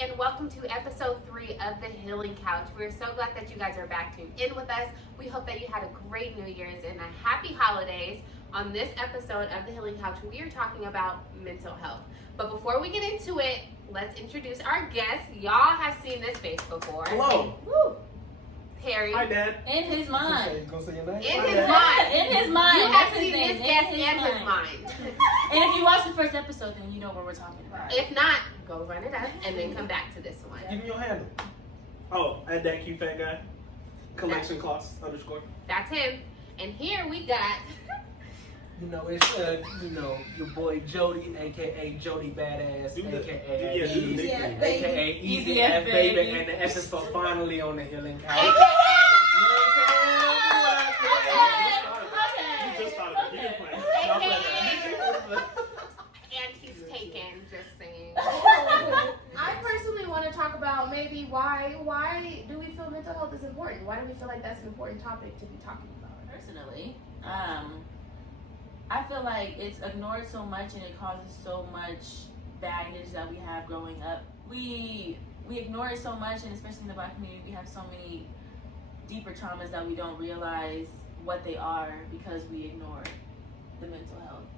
and welcome to episode 3 of The Healing Couch. We're so glad that you guys are back tuned in with us. We hope that you had a great New Year's and a happy holidays. On this episode of The Healing Couch, we are talking about mental health. But before we get into it, let's introduce our guest. Y'all have seen this face before. Hello. Woo. Harry. Hi, Dad. In his mind. You gonna say your name? In his mind. In his mind. You have That's his seen name. this guest and his mind. And if you watch the first episode, then you know what we're talking about. If not, go run it up and then come back to this one. Give me your handle. Oh, at that cute fat guy. Collection costs _ That's him. And here we got... It's your boy Jody, aka Jody Badass, aka Easy F Baby, and the S is for finally on the Healing Couch. You just thought of it. You didn't play. And he's taken, just saying. I personally want to talk about maybe why do we feel mental health is important? Why do we feel like that's an important topic to be talking about? Personally, I feel like it's ignored so much and it causes so much baggage that we have growing up. We ignore it so much, and especially in the Black community, we have so many deeper traumas that we don't realize what they are because we ignore the mental health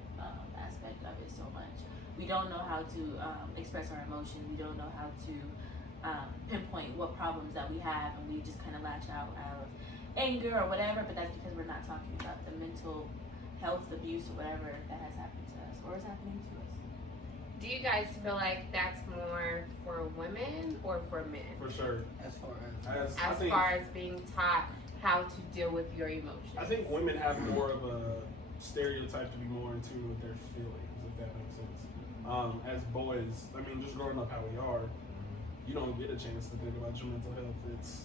aspect of it so much. We don't know how to express our emotions. We don't know how to pinpoint what problems that we have, and we just kind of lash out of anger or whatever, but that's because we're not talking about the mental health abuse or whatever that has happened to us or is happening to us. Do you guys feel like that's more for women or for men? For sure. As far As being taught how to deal with your emotions. I think women have more of a stereotype to be more in tune with their feelings, if that makes sense. As boys, I mean, just growing up how we are, you don't get a chance to think about your mental health. It's,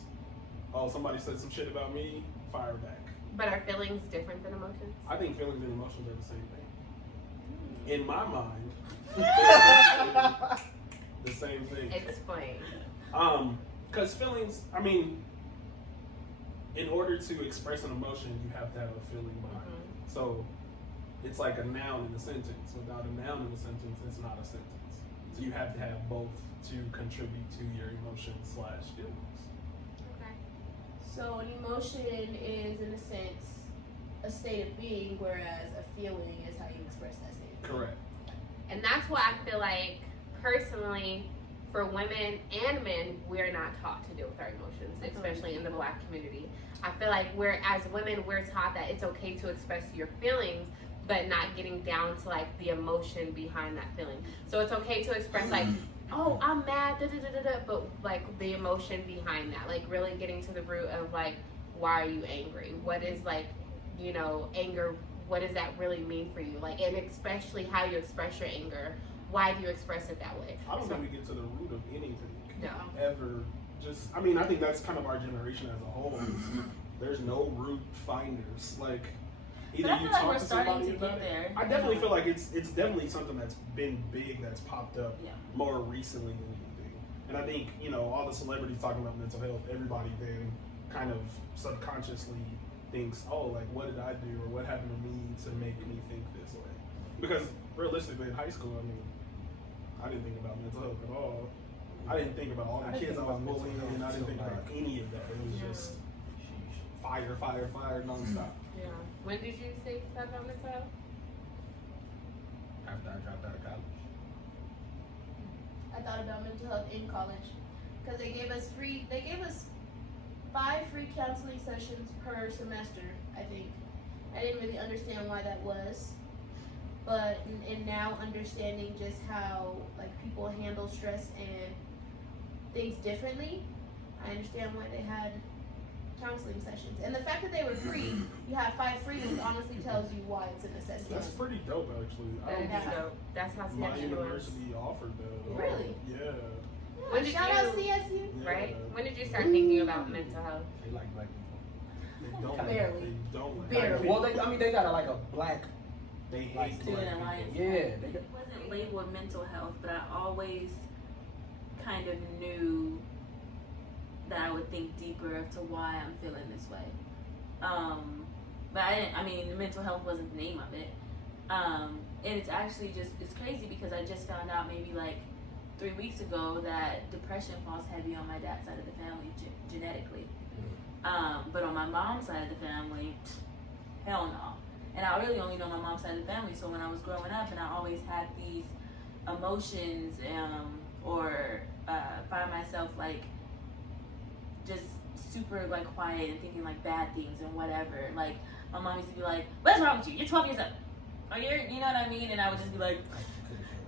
oh, somebody said some shit about me, fire back. But are feelings different than emotions? I think feelings and emotions are the same thing. In my mind, the same thing. Explain. Because feelings, I mean, in order to express an emotion, you have to have a feeling behind it. So it's like a noun in a sentence. Without a noun in a sentence, it's not a sentence. So you have to have both to contribute to your emotions / feelings. So an emotion is, in a sense, a state of being, whereas a feeling is how you express that state of being. Correct. And that's why I feel like, personally, for women and men, we're not taught to deal with our emotions, especially in the Black community. I feel like as women, we're taught that it's okay to express your feelings, but not getting down to like the emotion behind that feeling. So it's okay to express like, oh, I'm mad, but like the emotion behind that, like really getting to the root of like, why are you angry? What is like, anger, what does that really mean for you? Like, and especially how you express your anger. Why do you express it that way? I don't think we get to the root of anything. No. Ever. Just, I mean, I think that's kind of our generation as a whole. There's no root finders. Like, either you talk to somebody about it. I definitely feel like it's definitely something that's been big, that's popped up more recently than anything. And I think, all the celebrities talking about mental health, everybody then kind of subconsciously thinks, oh, like, what did I do or what happened to me to make me think this way? Because realistically in high school, I mean, I didn't think about mental health at all. I didn't think about all the kids I was bullying, and I didn't think about any of that. It was just fire, nonstop. Yeah. When did you say start on mental health? After I dropped out of college. I thought about mental health in college because they gave us 5 free counseling sessions per semester, I think. I didn't really understand why that was, but in now understanding just how like people handle stress and things differently, I understand why they had counseling sessions. And the fact that they were free, you have 5 free ones, honestly tells you why it's a necessity. That's pretty dope, actually. That's how my CSU university offered that. Really? Yeah. When did Shout out CSU. Right? When did you start thinking about mental health? They like Black people. They don't. Barely. They don't like Barely. Well, they got a Black. They hate Like, Student Black Alliance. people. Yeah. It wasn't labeled mental health, but I always kind of knew that I would think deeper as to why I'm feeling this way. But mental health wasn't the name of it. And it's actually it's crazy because I just found out maybe like 3 weeks ago that depression falls heavy on my dad's side of the family genetically. But on my mom's side of the family, hell no. And I really only know my mom's side of the family. So when I was growing up and I always had these emotions or find myself like just super like quiet and thinking like bad things and whatever. Like my mom used to be like, "What's wrong with you? You're 12 years old. Or you know what I mean?" And I would just be like,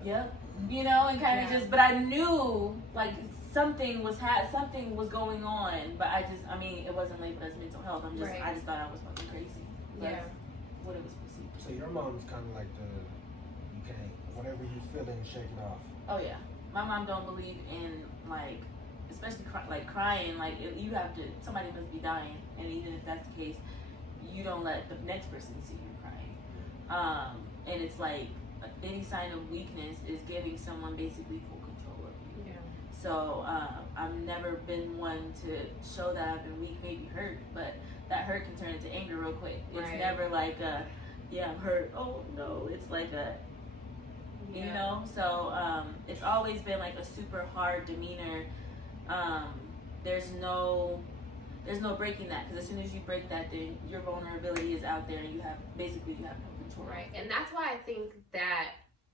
"Yep." You know, and kind of just, but I knew like something was going on, but I mean, it wasn't labeled as mental health. I just thought I was fucking crazy. That's what it was perceived. So your mom's kind of like you can't, whatever you feeling, shake it off. Oh yeah, my mom don't believe in like, especially crying. Like you have to, somebody must be dying, and even if that's the case, you don't let the next person see you crying. And it's like any sign of weakness is giving someone basically full control of you. Yeah. So I've never been one to show that I've been weak, maybe hurt, but that hurt can turn into anger real quick. It's never like I'm hurt. Oh no, it's like you know. So it's always been like a super hard demeanor. There's no breaking that, because as soon as you break that, then your vulnerability is out there, and you have no control. Right, and that's why I think that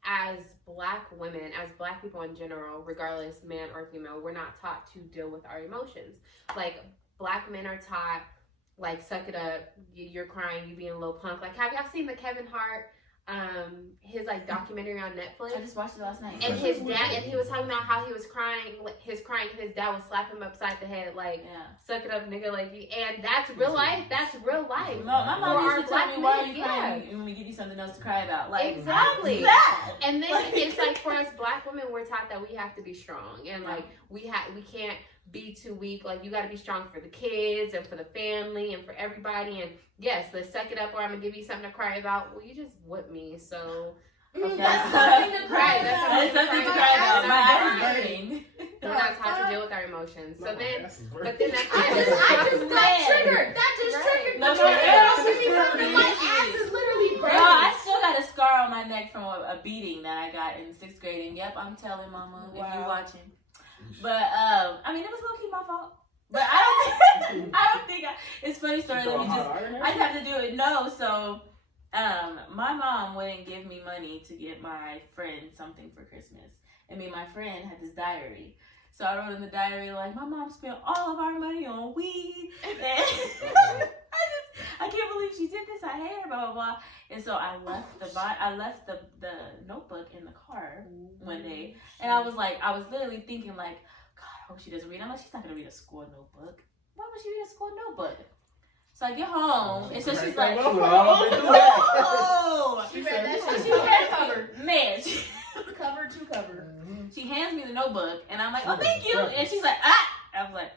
as Black women, as Black people in general, regardless man or female, we're not taught to deal with our emotions. Like Black men are taught, like, suck it up, you're crying, you being a little punk. Like, have y'all seen the Kevin Hart? His like documentary on Netflix. I just watched it last night. And his dad, and he was talking about how he was crying, and his dad would slap him upside the head, like, suck it up, nigga, like, and that's real life. That's real life. My mom used to tell me, why are you crying? When we give you something else to cry about. Like, exactly. And then it's like, for us Black women, we're taught that we have to be strong, and like we can't be too weak. Like, you got to be strong for the kids and for the family and for everybody. And yes, let's suck it up, or I'm gonna give you something to cry about. Well, you just whipped me, so that's something to cry about. That's something to cry about. My ass is burning. We're not taught to deal with our emotions. So then, but then that's I just got triggered. That just triggered me. My ass is literally burning. No, I still got a scar on my neck from a beating that I got in 6th grade. And yep, I'm telling Mama if you're watching. But I mean, it was low key my fault. But I don't think it's a funny story. I have to do it. No, so my mom wouldn't give me money to get my friend something for Christmas. And me and my friend had this diary. So I wrote in the diary, like, my mom spent all of our money on weed. And I can't believe she did this. I hate her, blah, blah, blah. And so I left the notebook in the car one day. And I was literally thinking, like, God, I hope she doesn't read. I'm like, she's not going to read a school notebook. Why would she read a school notebook? So I get home, and so she's like, oh, she read that shit. She read cover. Man, cover to cover. She hands me the notebook, and I'm like, oh, thank you. And she's like, ah. I was like,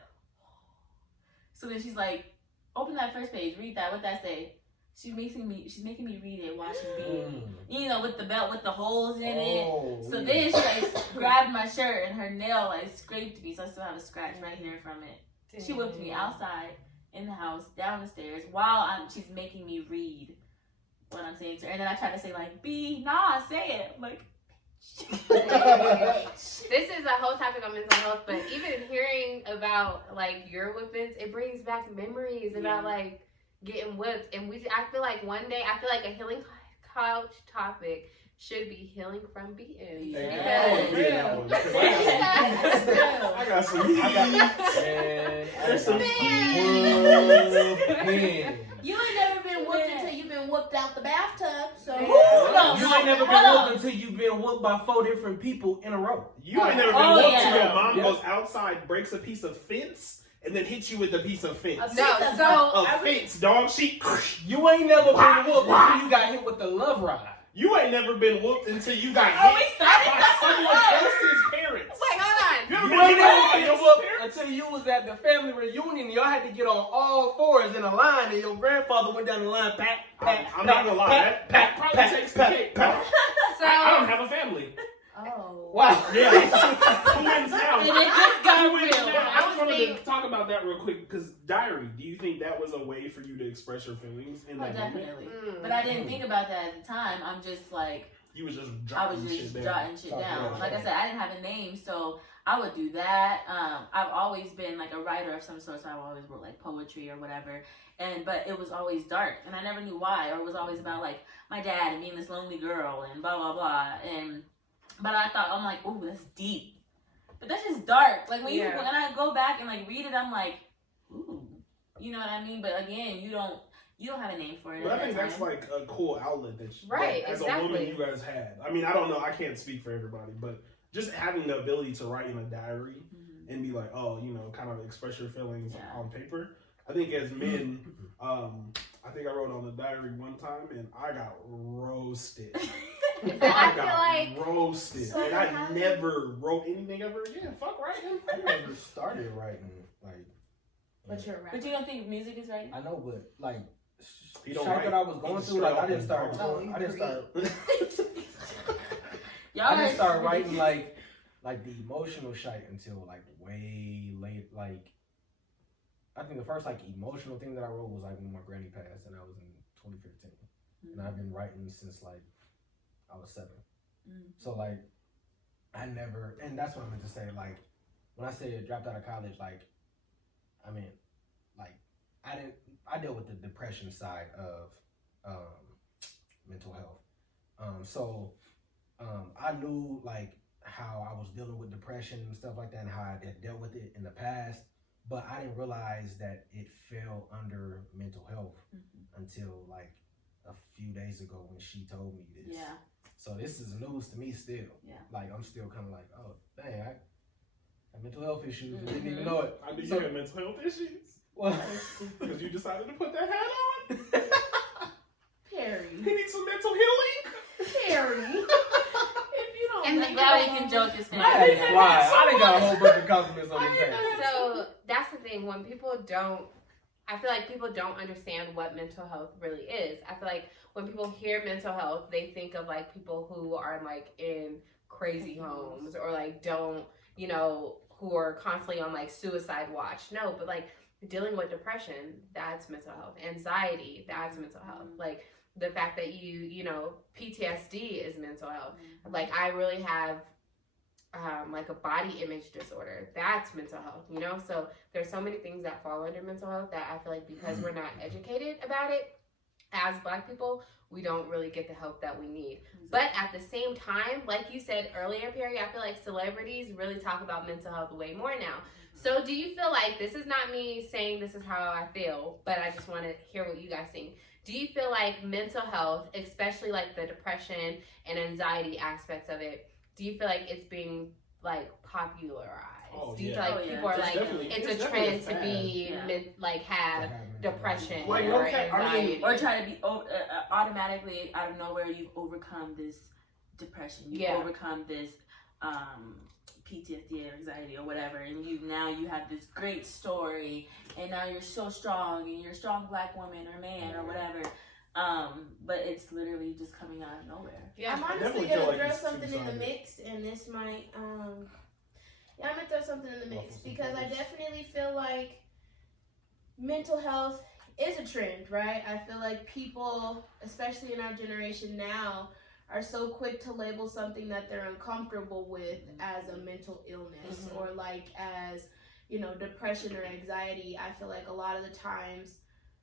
so then she's like, open that first page, read that. What that say? She's making me read it while she's being, with the belt with the holes in it. So then she like grabbed my shirt, and her nail like scraped me, so I still have a scratch right here from it. Dang. She whipped me outside, in the house, down the stairs, while she's making me read what I'm saying to her. And then I try to say like, say it. I'm like, this is a whole topic on mental health, but even hearing about like your whippings, it brings back memories about like getting whipped. And I feel like one day, a healing couch topic should be healing from beating. I got some. You ain't never been whooped until you've been whooped out the bathtub. So you ain't never been whooped until you've been whooped by 4 different people in a row. You ain't never been whooped until your mom goes outside, breaks a piece of fence, and then hits you with a piece of fence. Fence, dog. You ain't never been whooped until you got hit with the love rod. You ain't never been whooped until you got hit by someone else's parents. Wait, hold on. You ain't never been whooped until you was at the family reunion. Y'all had to get on all 4s in a line, and your grandfather went down the line. I'm not gonna lie. That probably takes the cake. I don't have a family. Oh. Wow. Yeah. Who wins now? And it just got real. I just wanted to talk about that real quick, because diary, do you think that was a way for you to express your feelings in that definitely. moment? But I didn't think about that at the time. I'm just like, You was just jotting shit down. Like I said, I didn't have a name, so I would do that. I've always been like a writer of some sort, so I always wrote like poetry or whatever. But it was always dark, and I never knew why. Or it was always about like my dad and being this lonely girl and blah blah blah. But I thought, I'm like, oh, that's deep. But that's just dark. Like when I go back and like read it, I'm like, ooh, you know what I mean? But again, you don't have a name for it. But I think that's like a cool outlet that as exactly. a woman you guys had. I mean, I don't know. I can't speak for everybody, but just having the ability to write in a diary and be like, oh, you know, kind of express your feelings on paper. I think as men, I think I wrote on the diary one time and I got roasted. I got roasted. So and I never wrote anything ever again. Fuck writing. I never started writing. Like, but you're right. But you don't think music is writing? I know, but like, shit that I was going through, like, I didn't start writing like the emotional shit until like way late. Like, I think the first like emotional thing that I wrote was like when my granny passed, and that was in 2015. And I've been writing since like I was 7. So like I never, and that's what I meant to say. Like when I said dropped out of college, like I mean, like I dealt with the depression side of mental health. So I knew like how I was dealing with depression and stuff like that, and how I had dealt with it in the past. But I didn't realize that it fell under mental health until like a few days ago when she told me this. Yeah. So this is news to me still. Yeah. Like I'm still kind of like, oh dang, I have mental health issues. I didn't even know it. I knew you had mental health issues. Well, because you decided to put that hat on. Perry. He needs some mental healing. Perry. And I'm glad we can joke this thing. I done got a whole bunch of compliments on his head. So that's the thing. When people don't, I feel like people don't understand what mental health really is. I feel like when people hear mental health, they think of like people who are like in crazy homes or like don't, you know, who are constantly on like suicide watch. No, but like dealing with depression, that's mental health. Anxiety, that's mental health. Like the fact that you know, PTSD is mental health. Like I really have like a body image disorder. That's mental health, you know? So there's so many things that fall under mental health that I feel like because we're not educated about it as Black people, we don't really get the help that we need. But at the same time, like you said earlier, Perry, I feel like celebrities really talk about mental health way more now. So do you feel like, this is not me saying this is how I feel, but I just want to hear what you guys think. Do you feel like mental health, especially like the depression and anxiety aspects of it, do you feel like it's being like popularized? Do you feel like people are like, it's a trend to be like have depression like, or anxiety? Or try to be automatically out of nowhere, you've overcome this depression, you've overcome this PTSD or anxiety or whatever, and you have this great story, and now you're so strong, and you're a strong Black woman or man or whatever. But it's literally just coming out of nowhere. Yeah, I'm honestly gonna throw something in the mix, and this might, I'm gonna throw something in the mix because I definitely feel like mental health is a trend, right? I feel like people, especially in our generation now, are so quick to label something that they're uncomfortable with as a mental illness or like as, you know, depression or anxiety. I feel like a lot of the times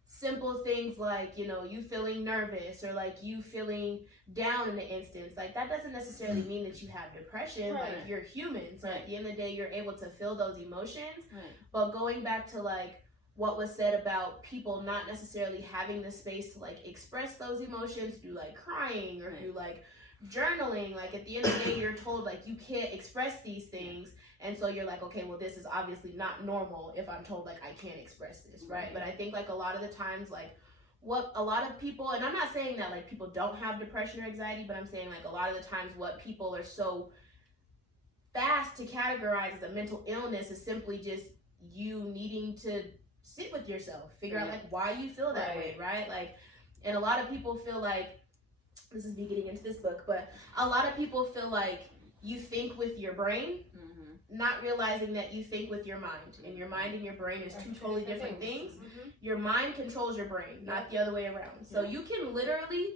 simple things like, you know, you feeling nervous or like you feeling down in an instance, like that doesn't necessarily mean that you have depression. Like you're human, so at the end of the day you're able to feel those emotions. But going back to like what was said about people not necessarily having the space to like express those emotions through like crying or through like journaling, like at the end of the day you're told like you can't express these things, and so you're like, okay, well this is obviously not normal if I'm told like I can't express this, right? But I think like a lot of the times like what a lot of people, and I'm not saying that like people don't have depression or anxiety, but I'm saying like a lot of the times what people are so fast to categorize as a mental illness is simply just you needing to sit with yourself, figure out like why you feel that way, right? Like, and a lot of people feel like, this is me getting into this book, but a lot of people feel like you think with your brain, not realizing that you think with your mind, and your mind and your brain is two totally different things. Your mind controls your brain, not the other way around. So you can literally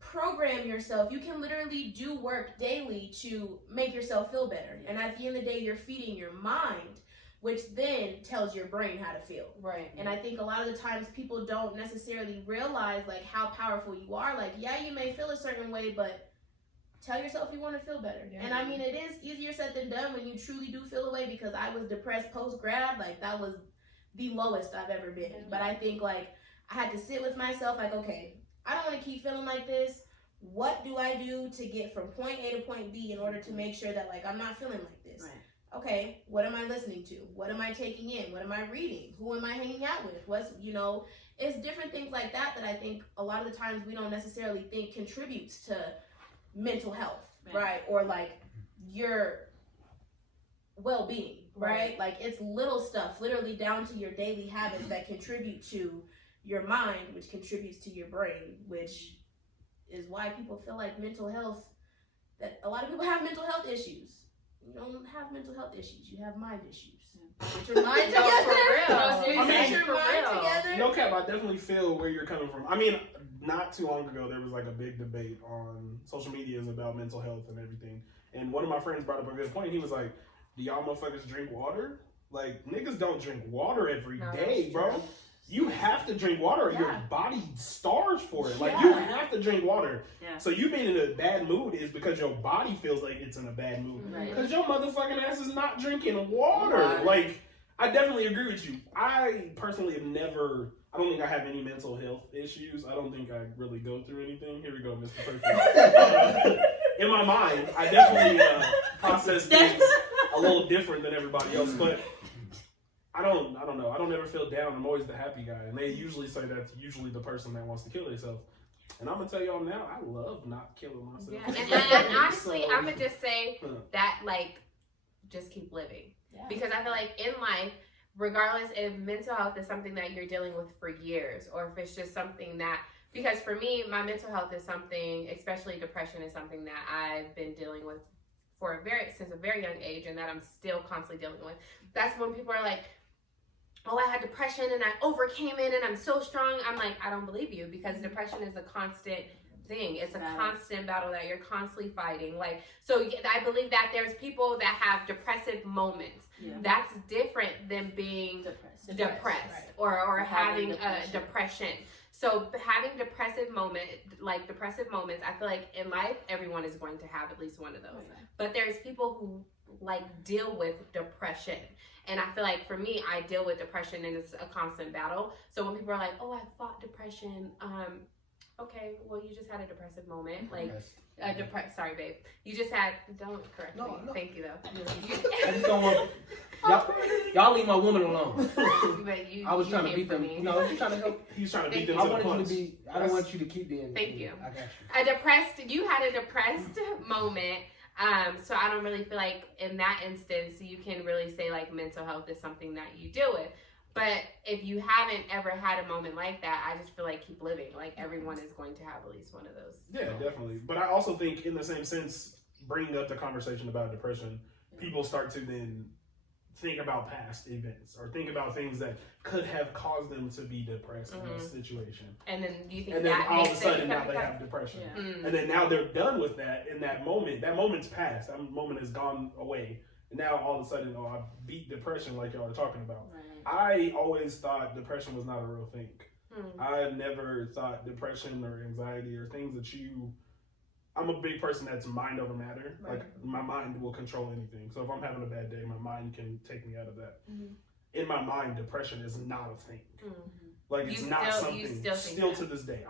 program yourself. You can literally do work daily to make yourself feel better. And at the end of the day, you're feeding your mind, which then tells your brain how to feel. Right. And I think a lot of the times people don't necessarily realize like how powerful you are. Like, yeah, you may feel a certain way, but tell yourself you want to feel better. Yeah. And I mean, it is easier said than done when you truly do feel away, because I was depressed post-grad. Like, that was the lowest I've ever been. Mm-hmm. But I think like I had to sit with myself like, okay, I don't want to keep feeling like this. What do I do to get from point A to point B in order to make sure that like I'm not feeling like this? Right. Okay, what am I listening to? What am I taking in? What am I reading? Who am I hanging out with? What's, it's different things like that I think a lot of the times we don't necessarily think contributes to mental health, right? Or like your well-being, right? Like, it's little stuff, literally down to your daily habits that contribute to your mind, which contributes to your brain, which is why people feel like mental health, that a lot of people have mental health issues. You don't have mental health issues, you have mind issues. Get your mind together. No cap, I definitely feel where you're coming from. I mean, not too long ago, there was like a big debate on social medias about mental health and everything. And one of my friends brought up a good point. He was like, do y'all motherfuckers drink water? Like, niggas don't drink water every day, bro. You have to drink water or your body starves for it. Like, you have to drink water. Yeah. So you being in a bad mood is because your body feels like it's in a bad mood. Because your motherfucking ass is not drinking water. Right. Like, I definitely agree with you. I personally have never, I don't think I have any mental health issues. I don't think I really go through anything. Here we go, Mr. Perfect. In my mind, I definitely process things a little different than everybody else. But I don't know. I don't ever feel down. I'm always the happy guy. And they usually say that's usually the person that wants to kill themselves. And I'm going to tell y'all now, I love not killing myself. Yeah. And honestly, I'm going to just say that, like, just keep living. Yeah. Because I feel like in life, regardless if mental health is something that you're dealing with for years, or if it's just something that, because for me, my mental health is something, especially depression, is something that I've been dealing with since a very young age, and that I'm still constantly dealing with. That's when people are like, oh, I had depression and I overcame it and I'm so strong. I'm like, I don't believe you, because depression is a constant thing. It's a constant battle that you're constantly fighting. Like, so I believe that there's people that have depressive moments. Yeah. That's different than being depressed right. or having a depression. So having depressive moments, I feel like in life, everyone is going to have at least one of those. Okay. But there's people who like deal with depression. And I feel like for me, I deal with depression and it's a constant battle. So when people are like, oh, I fought depression. Okay, well, you just had a depressive moment. Like, sorry, babe. You just had, don't correct me. No. Thank you, though. I just don't want, y'all leave my woman alone. I was trying to beat them. No, he's trying to help. He's trying to beat them to the punch. I don't want you to keep being. Thank you. I got you. You had a depressed moment. So I don't really feel like in that instance, you can really say like mental health is something that you deal with. But if you haven't ever had a moment like that, I just feel like keep living. Like, everyone is going to have at least one of those. Yeah, definitely. But I also think in the same sense, bringing up the conversation about depression, people start to then think about past events or think about things that could have caused them to be depressed in this situation. And then you think and then all of a sudden now they have depression. Yeah. And then now they're done with that in that moment. That moment's passed. That moment has gone away. And now all of a sudden, I beat depression like y'all are talking about. Right. I always thought depression was not a real thing. I never thought depression or anxiety or things that I'm a big person that's mind over matter. Right. Like, my mind will control anything. So if I'm having a bad day, my mind can take me out of that. Mm-hmm. In my mind, depression is not a thing. Mm-hmm. Like, it's not something, still to this day.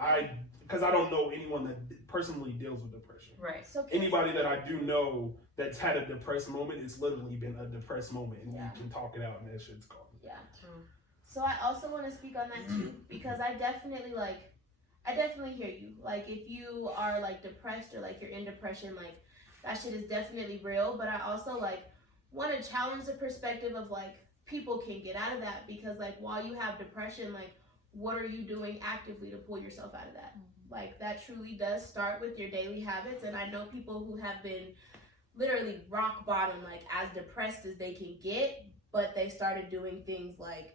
Because I don't know anyone that personally deals with depression. Right. So anybody that I do know that's had a depressed moment, it's literally been a depressed moment, and you can talk it out, and that shit's gone. Yeah. So I also want to speak on that too, because I definitely hear you. Like, if you are like depressed or like you're in depression, like that shit is definitely real. But I also like want to challenge the perspective of like people can get out of that, because like while you have depression, like what are you doing actively to pull yourself out of that? Like, that truly does start with your daily habits. And I know people who have been literally rock bottom, like as depressed as they can get, but they started doing things like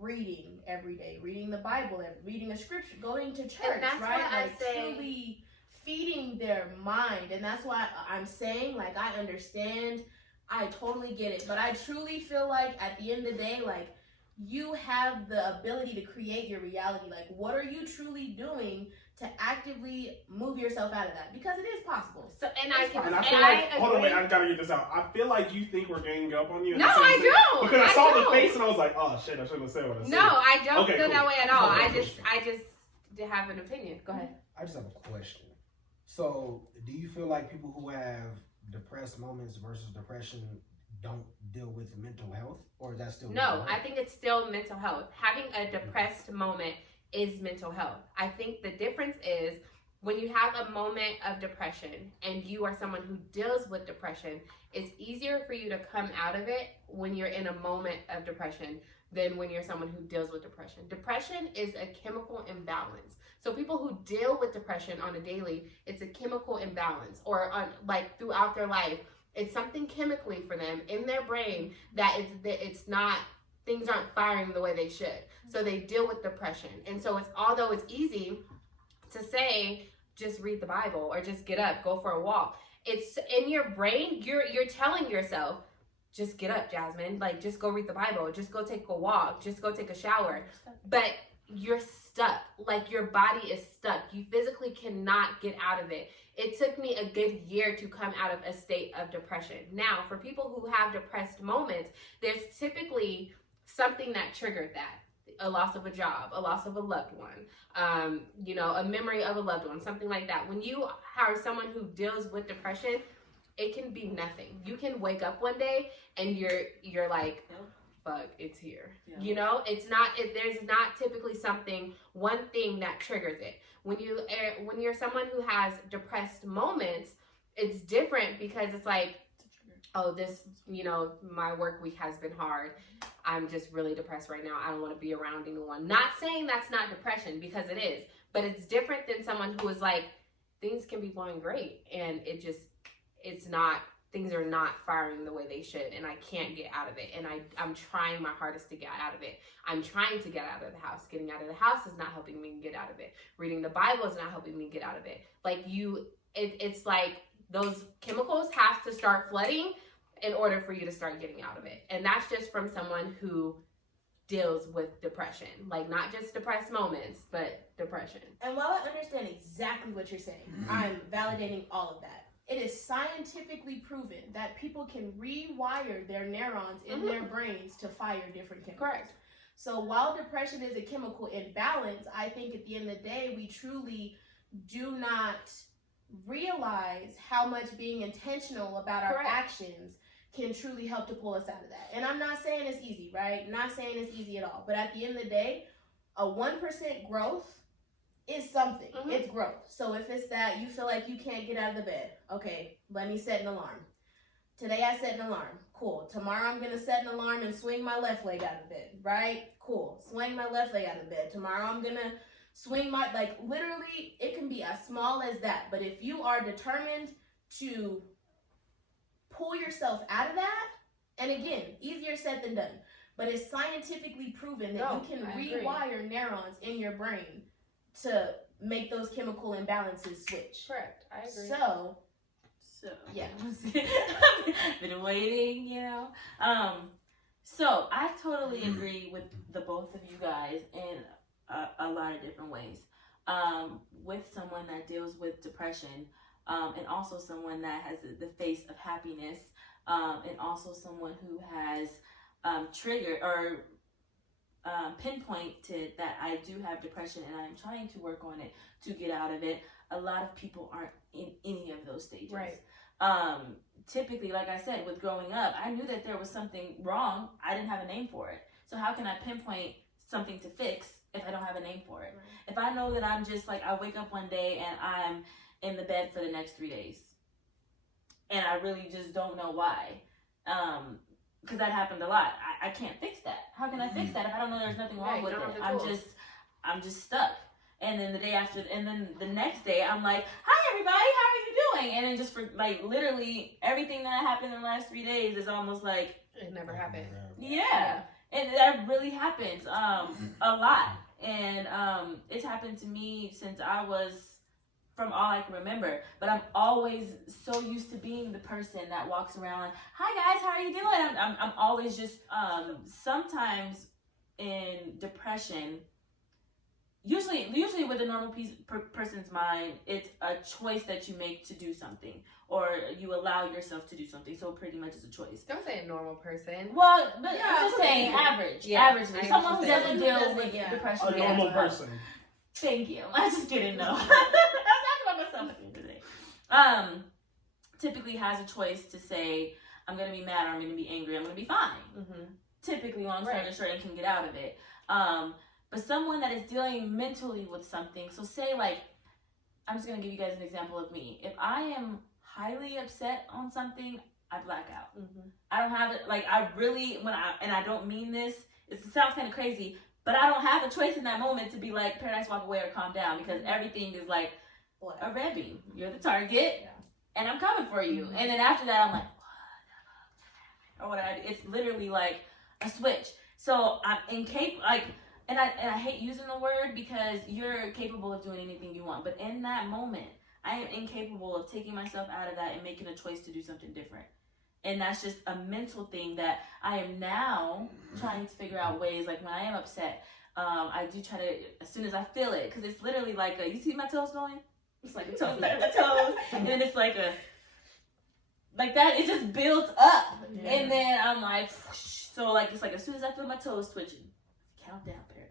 reading every day, reading the Bible, reading a scripture, going to church, And that's right? why I Like say, truly feeding their mind. And that's why I'm saying, like, I understand, I totally get it, but I truly feel like at the end of the day, like, you have the ability to create your reality. Like, what are you truly doing to actively move yourself out of that? Because it is possible. So, And I feel like, hold on, wait, I gotta get this out. I feel like you think we're ganging up on you. No, I don't. Because I saw the face and I was like, oh shit, I shouldn't have said what I said. No, I don't Okay, feel cool. that way at all. I just have an opinion. Go ahead. I just have a question. So, do you feel like people who have depressed moments versus depression don't deal with mental health, or is that still No, I think it's still mental health. Having a depressed moment is mental health. I think the difference is when you have a moment of depression and you are someone who deals with depression, it's easier for you to come out of it when you're in a moment of depression than when you're someone who deals with depression. Depression is a chemical imbalance. So people who deal with depression on a daily, it's a chemical imbalance, or on like throughout their life, it's something chemically for them in their brain that it's not, things aren't firing the way they should. So they deal with depression. And so although it's easy to say, just read the Bible or just get up, go for a walk, it's in your brain, you're telling yourself, just get up, Jasmine, like just go read the Bible, just go take a walk, just go take a shower. But you're stuck, like your body is stuck. You physically cannot get out of it. It took me a good year to come out of a state of depression. Now, for people who have depressed moments, there's typically something that triggered that. A loss of a job, a loss of a loved one, a memory of a loved one, something like that. When you are someone who deals with depression, it can be nothing. You can wake up one day and you're like, fuck, it's here. Yeah. There's not typically one thing that triggers it. When you're someone who has depressed moments, it's different because it's like, oh, this, my work week has been hard. I'm just really depressed right now. I don't want to be around anyone. Not saying that's not depression, because it is, but it's different than someone who is like, things can be going great and things are not firing the way they should, and I can't get out of it, and I'm trying my hardest to get out of it. I'm trying to get out of the house. Getting out of the house is not helping me get out of it. Reading the Bible is not helping me get out of it. Like it's like those chemicals have to start flooding in order for you to start getting out of it. And that's just from someone who deals with depression. Like, not just depressed moments, but depression. And while I understand exactly what you're saying, I'm validating all of that. It is scientifically proven that people can rewire their neurons in their brains to fire different chemicals. Correct. So while depression is a chemical imbalance, I think at the end of the day, we truly do not realize how much being intentional about our actions can truly help to pull us out of that. And I'm not saying it's easy, right? Not saying it's easy at all. But at the end of the day, a 1% growth is something. It's growth. So if it's that you feel like you can't get out of the bed, okay, let me set an alarm. Today I set an alarm. Cool. Tomorrow I'm going to set an alarm and swing my left leg out of bed, right? Cool. Swing my left leg out of bed. Tomorrow I'm going to swing literally, it can be as small as that. But if you are determined to pull yourself out of that, and again, easier said than done, but it's scientifically proven that you can rewire neurons in your brain to make those chemical imbalances switch. Correct. I agree. So yeah. Been waiting, So I totally agree with the both of you guys in a lot of different ways. With someone that deals with depression, and also someone that has the face of happiness, and also someone who has triggered or pinpointed that I do have depression and I'm trying to work on it to get out of it. A lot of people aren't in any of those stages. Right. Typically, like I said, with growing up, I knew that there was something wrong. I didn't have a name for it. So how can I pinpoint something to fix if I don't have a name for it? Right. If I know that I'm just like, I wake up one day and I'm in the bed for the next 3 days, and I really just don't know why, because that happened a lot. I can't fix that. How can I fix that if I don't know there's nothing wrong with it? I'm just stuck. And then the day after, and then the next day, I'm like, hi everybody, how are you doing? And then just for like literally everything that happened in the last 3 days is almost like it never happened. Yeah. And that really happens a lot. And it's happened to me since I was, from all I can remember. But I'm always so used to being the person that walks around like, hi guys, how are you doing? I'm always just, sometimes in depression, usually with a normal person's mind, it's a choice that you make to do something, or you allow yourself to do something. So pretty much it's a choice. Don't say a normal person. Well, but I'm just saying average. Yeah, average. Someone who doesn't deal with depression. A normal person. Thank you. I just didn't know. I was talking about myself at the end of the day. Typically has a choice to say, I'm going to be mad, or I'm going to be angry, I'm going to be fine. Mm-hmm. Typically, long story short, and can get out of it. But someone that is dealing mentally with something, so say like, I'm just going to give you guys an example of me. If I am highly upset on something, I black out. Mm-hmm. I don't have it, like I really, and I don't mean this, it sounds kind of crazy, but I don't have a choice in that moment to be like, paradise, walk away, or calm down, because everything is like a red beam. You're the target, and I'm coming for you. And then after that, I'm like, what? Or what I do. It's literally like a switch. So I'm incapable, like, and I hate using the word because you're capable of doing anything you want. But in that moment, I am incapable of taking myself out of that and making a choice to do something different. And that's just a mental thing that I am now trying to figure out ways. Like when I am upset, I do try to, as soon as I feel it, because it's literally like you see my toes going? It's like the toes, my toes. And then it's like like that, it just builds up. Yeah. And then I'm like, so like, it's like as soon as I feel my toes twitching, count down, paradise.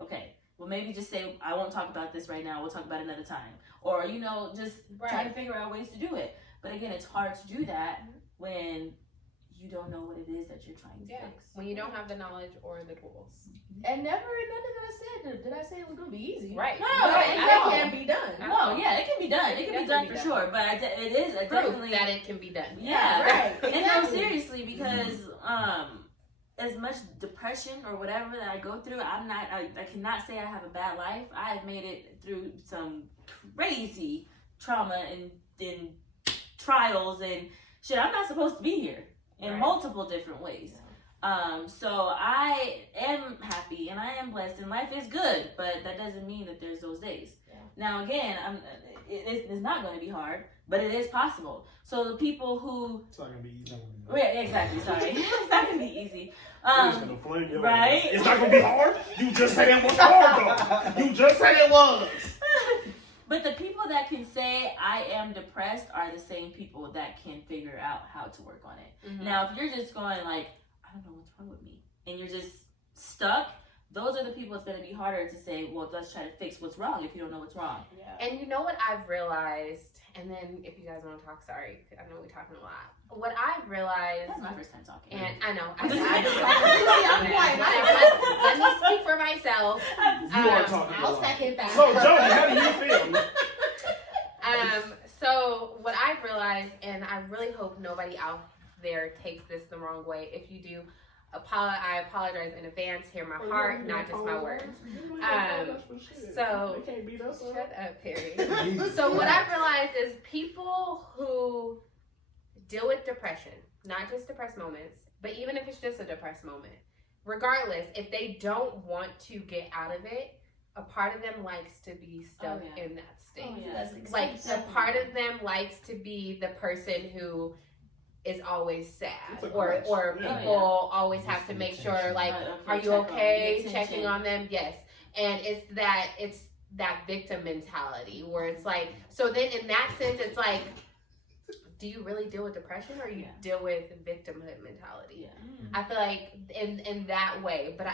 Okay, well maybe just say, I won't talk about this right now, we'll talk about it another time. Or, just try to figure out ways to do it. But again, it's hard to do that when you don't know what it is that you're trying to fix. When you don't have the knowledge or the tools. And none of that said, did I say it was going to be easy? Right. No, it can be done. No, yeah, it can be done. It can be done for sure. But it is definitely that it can be done. Yeah, right. And no, seriously, because as much depression or whatever that I go through, I cannot say I have a bad life. I have made it through some crazy trauma and trials and shit. I'm not supposed to be here in multiple different ways. So I am happy and I am blessed and life is good, but that doesn't mean that there's those days. Yeah. Now again, it's not going to be hard, but it is possible. So the people who... It's not going to be easy. Yeah, exactly, sorry. It's not going to be easy. It's going to flame your right? Ass. It's not going to be hard? You just said it was hard though. You just said it was. But the people that can say I am depressed are the same people that can figure out how to work on it. Mm-hmm. Now, if you're just going like, I don't know what's wrong with me, and you're just stuck, those are the people it's going to be harder to say, well, let's try to fix what's wrong if you don't know what's wrong. Yeah. And you know what I've realized, and then if you guys want to talk, sorry, I know we're talking a lot. What I've realized... That's my first time talking. And I know. I'm Let me speak for myself. You are talking I'll second that. So, Jody, how do you feel? So what I've realized, and I really hope nobody out there takes this the wrong way. If you do, I apologize in advance. Hear my heart, not just my words. So shut up, Perry. So what I've realized is people who deal with depression, not just depressed moments, but even if it's just a depressed moment, regardless, if they don't want to get out of it, a part of them likes to be stuck in that state. Oh, yeah. Like a part of them likes to be the person who is always sad, or people always have to make sure, like, are you okay? Checking on them, yes. And it's that victim mentality where it's like, so then in that sense, it's like, do you really deal with depression or you deal with victimhood mentality? I feel like in that way, but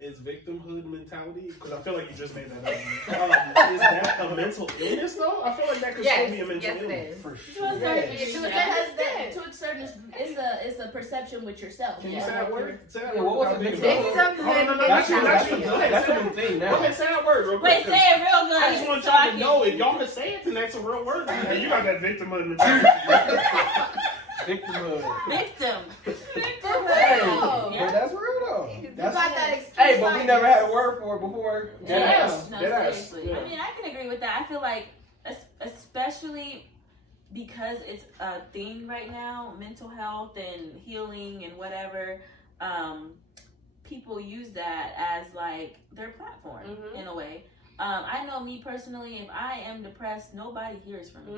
is victimhood mentality? Because I feel like you just made that up. Is that a mental illness though? I feel like that could still be a mental illness. For sure. To a certain, it's a perception with yourself. Can you say that word? What was the victimhood mentality? That's a new thing now. Okay, say that word real quick. Wait, say it real good. I just want y'all to know, if y'all can say it, then that's a real word. You got that victimhood mentality. Victimhood. Victim. Hey, but that's real though. That's got that experience. Hey, but we never had a word for it before. Seriously. I mean, I can agree with that. I feel like, especially because it's a thing right now, mental health and healing and whatever. people use that as like their platform in a way. I know me personally, if I am depressed, nobody hears from me.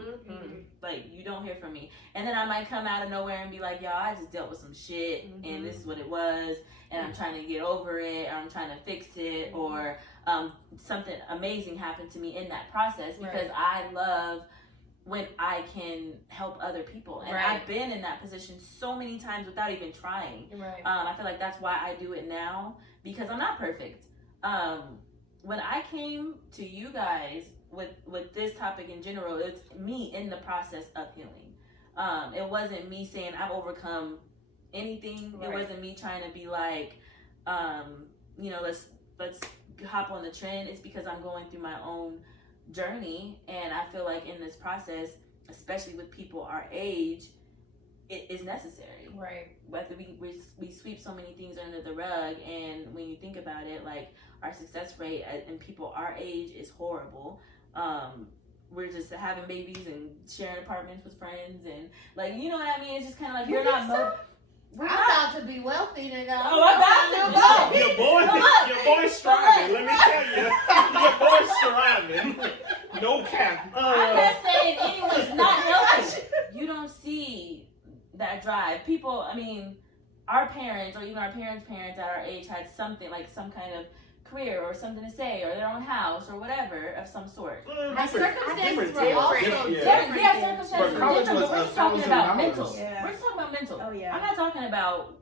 Like, you don't hear from me. And then I might come out of nowhere and be like, y'all, I just dealt with some shit, and this is what it was, and I'm trying to get over it, or I'm trying to fix it, or something amazing happened to me in that process, because I love when I can help other people. And I've been in that position so many times without even trying. I feel like that's why I do it now, because I'm not perfect. When I came to you guys with this topic in general, it's me in the process of healing. It wasn't me saying I've overcome anything. It wasn't me trying to be like, let's hop on the trend. It's because I'm going through my own journey, and I feel like in this process, especially with people our age, it is necessary. Whether we sweep so many things under the rug, and when you think about it, like, our success rate in people our age is horrible. We're just having babies and sharing apartments with friends, and like, you know what I mean? It's just kind of like, we're not. I'm about to be wealthy, nigga. Your boy's striving. Let me tell you, your boy's striving. No cap. I'm not saying anyone's not healthy. You don't see that drive. People, I mean, our parents, or even our parents' parents at our age, had something like some kind of career or something to say, or their own house or whatever of some sort. Circumstances were also different. Circumstances were different, but we're just talking about mental. Yeah. We're just talking about mental. Oh, yeah. I'm not talking about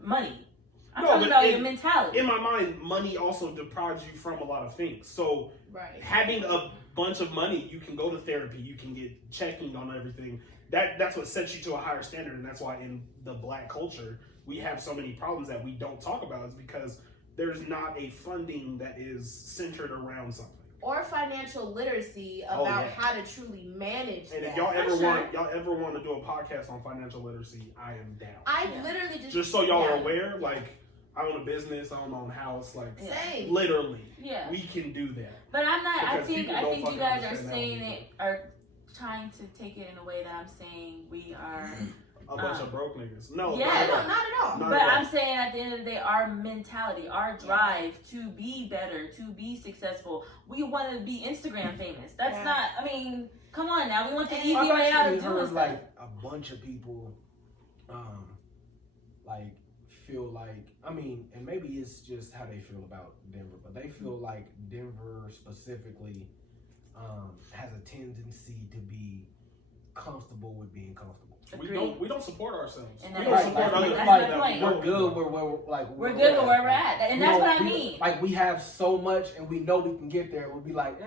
money. I'm talking about your mentality. In my mind, money also deprives you from a lot of things. So having a bunch of money, you can go to therapy, you can get checking on everything. That's what sets you to a higher standard, and that's why in the Black culture we have so many problems that we don't talk about, is because there's not a funding that is centered around something. Or financial literacy about how to truly manage and that. if y'all ever want to do a podcast on financial literacy, I am down. I literally just so y'all are aware, like, I own a business, I own my own house, like, literally, we can do that. But I'm not. I Because think you guys are understand saying that. it, are trying to take it in a way that I'm saying we are. A bunch of broke niggas. No, not at all. But I'm saying at the end of the day, our mentality, our drive to be better, to be successful, we want to be Instagram famous. That's not, I mean, come on now. We want the easy way out of doing stuff. Like, a bunch of people, like, feel like, I mean, and maybe it's just how they feel about Denver, but they feel like Denver specifically has a tendency to be comfortable with being comfortable. We don't support ourselves. And we don't support other people. That's the point. We're good where we're good where we're at, and that's what I mean. Like, we have so much, and we know we can get there. We'll be like,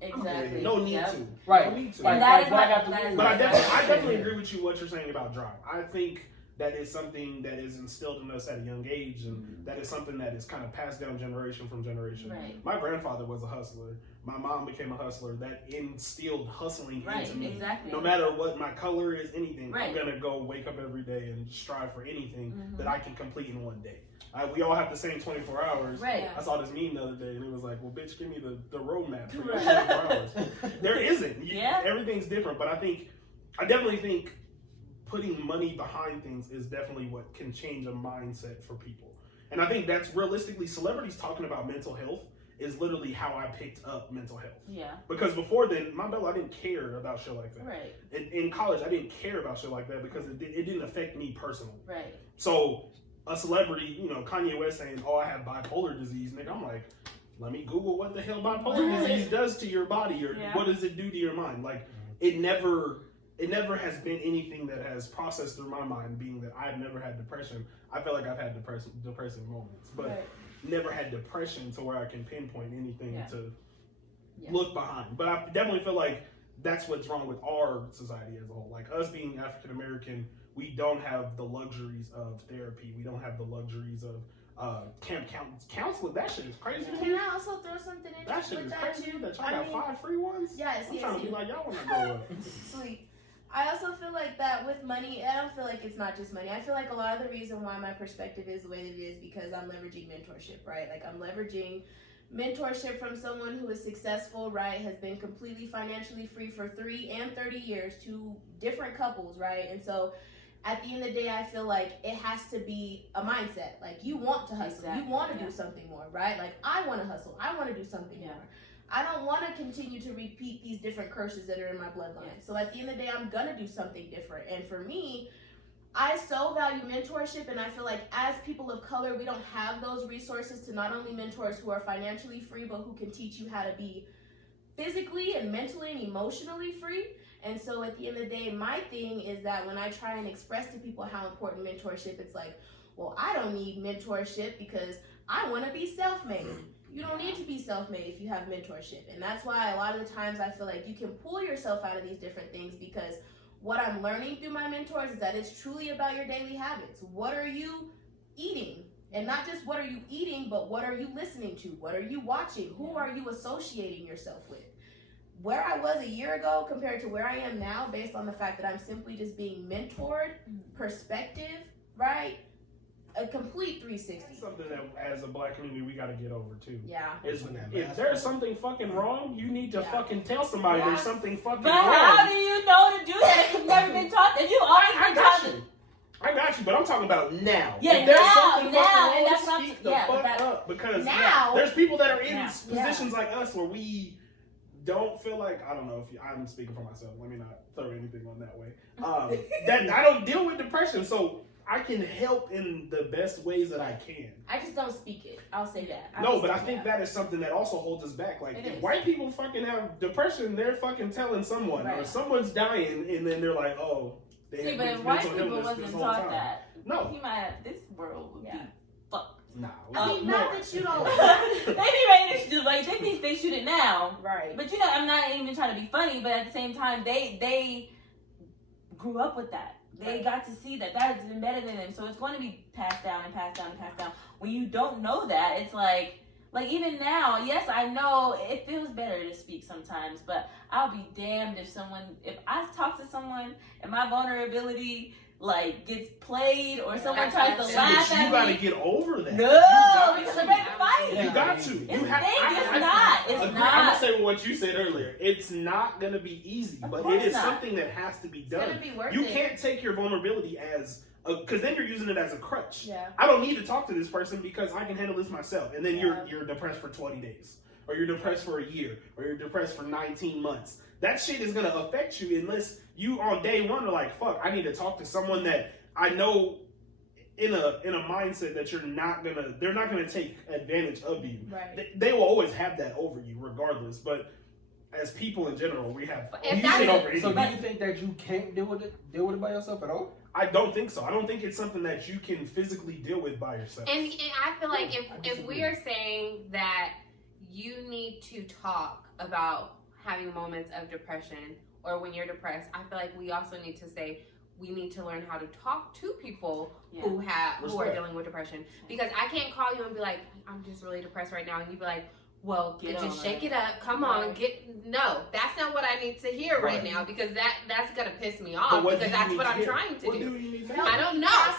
exactly. No need to. Right. No need to. And that is but I definitely agree with you what you're saying about drive. I think that is something that is instilled in us at a young age, and that is something that is kind of passed down generation from generation. My grandfather was a hustler. My mom became a hustler. That instilled hustling into me. Exactly. No matter what my color is, anything, I'm gonna go wake up every day and strive for anything that I can complete in one day. We all have the same 24 hours. I saw this meme the other day, and it was like, well, bitch, give me the roadmap for your 24 hours. There isn't. Everything's different, but I definitely think putting money behind things is definitely what can change a mindset for people. And I think that's realistically, celebrities talking about mental health is literally how I picked up mental health. Because before then, I didn't care about shit like that. In college, I didn't care about shit like that because it didn't affect me personally. So a celebrity, Kanye West saying, "Oh, I have bipolar disease," nigga, I'm like, let me Google what the hell bipolar disease does to your body, or what does it do to your mind. Like, it never has been anything that has processed through my mind, being that I've never had depression. I feel like I've had depressing moments, but never had depression to where I can pinpoint anything to look behind. But I definitely feel like that's what's wrong with our society as a whole. Like, us being African American, we don't have the luxuries of therapy. We don't have the luxuries of camp counseling. That shit is crazy. Can I also throw something in that shit with is that crazy. too? That y'all got 5 free ones? Yes, I'm trying to be like, y'all want to go sweet. I also feel like that with money, I don't feel like it's not just money. I feel like a lot of the reason why my perspective is the way that it is because I'm leveraging mentorship, right? Like, I'm leveraging mentorship from someone who is successful, right? Has been completely financially free for 3 and 30 years to different couples, right? And so at the end of the day, I feel like it has to be a mindset. Like, you want to hustle. Exactly, You want to do something more, right? Like, I want to hustle. I want to do something more. I don't want to continue to repeat these different curses that are in my bloodline. Yes. So at the end of the day, I'm going to do something different. And for me, I so value mentorship, and I feel like as people of color, we don't have those resources to not only mentors who are financially free, but who can teach you how to be physically and mentally and emotionally free. And so at the end of the day, my thing is that when I try and express to people how important mentorship, it's like, well, I don't need mentorship because I want to be self-made. You don't need to be self-made if you have mentorship. And that's why a lot of the times I feel like you can pull yourself out of these different things, because what I'm learning through my mentors is that it's truly about your daily habits. What are you eating? And not just what are you eating, but what are you listening to? What are you watching? Who are you associating yourself with? Where I was a year ago compared to where I am now, based on the fact that I'm simply just being mentored, perspective, right? A complete 360. That's something that as a black community we got to get over too. Yeah. If there's something fucking wrong, you need to fucking tell somebody there's something fucking But wrong. how do you know to do that if you've never been taught? If you always been taught. I got you, but I'm talking about now. Yeah, if there's now, something now, fucking and wrong, that's what I'm- speak the yeah, fuck but up, because now there's people that are in Yeah. positions like us where we don't feel like, I don't know if I'm speaking for myself. Let me not throw anything on that way. That I don't deal with depression, so I can help in the best ways that I can. I just don't speak it. I'll say that. I think that is something that also holds us back. Like, It if is. white people fucking have depression, they're fucking telling someone, or Right. someone's dying, and then they're like, oh, they See, had but mental if white people illness wasn't this whole taught time. that, No. he might have, this world would be fucked. Nah. I mean, not that you don't. They be ready to shoot, like, they think they shoot it now. Right. But you know, I'm not even trying to be funny, but at the same time, they grew up with that. They got to see that is embedded in them. So it's going to be passed down and passed down and passed down. When you don't know that, it's like even now, yes, I know it feels better to speak sometimes, but I'll be damned if I talk to someone and my vulnerability like gets played or someone tries to laugh at me. You gotta get over that. No, because I'm ready to fight. You got to. It's You have. It's I'm not. gonna say what you said earlier. It's not gonna be easy, but course it is not. something that has to be done. It's gonna be worth You it. can't take your vulnerability as because then you're using it as a crutch. Yeah. I don't need to talk to this person because I can handle this myself. And then you're depressed for 20 days, or you're depressed for a year, or you're depressed for 19 months. That shit is gonna affect you unless you on day one are like, fuck, I need to talk to someone that I know in a mindset that they're not gonna take advantage of you. Right. They will always have that over you regardless, but as people in general, we have If shit that's over So anybody. do you think that you can't deal with it by yourself at all? I don't think so. I don't think it's something that you can physically deal with by yourself. And I feel like I if disagree. we are saying that you need to talk about having moments of depression or when you're depressed, I feel like we also need to say we need to learn how to talk to people who are dealing with depression. Because I can't call you and be like, I'm just really depressed right now, and you be like, well, just shake it up. Come on, no. That's not what I need to hear right now, because that's gonna piss me off, because that's what I'm trying to do. I don't know.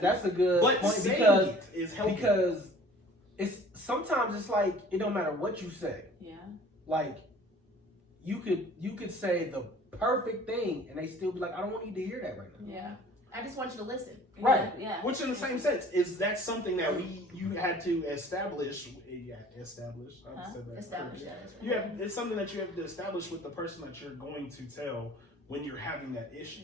That's a good point, saying it is helping. because it's sometimes it's like it don't matter what you say. Yeah. Like you could say the perfect thing and they still be like, I don't want you to hear that right now. Yeah. I just want you to listen. Right. Yeah. Which in the same sense is that's something that you had to establish. I just said that. Establish Yeah, it's something that you have to establish with the person that you're going to tell when you're having that issue.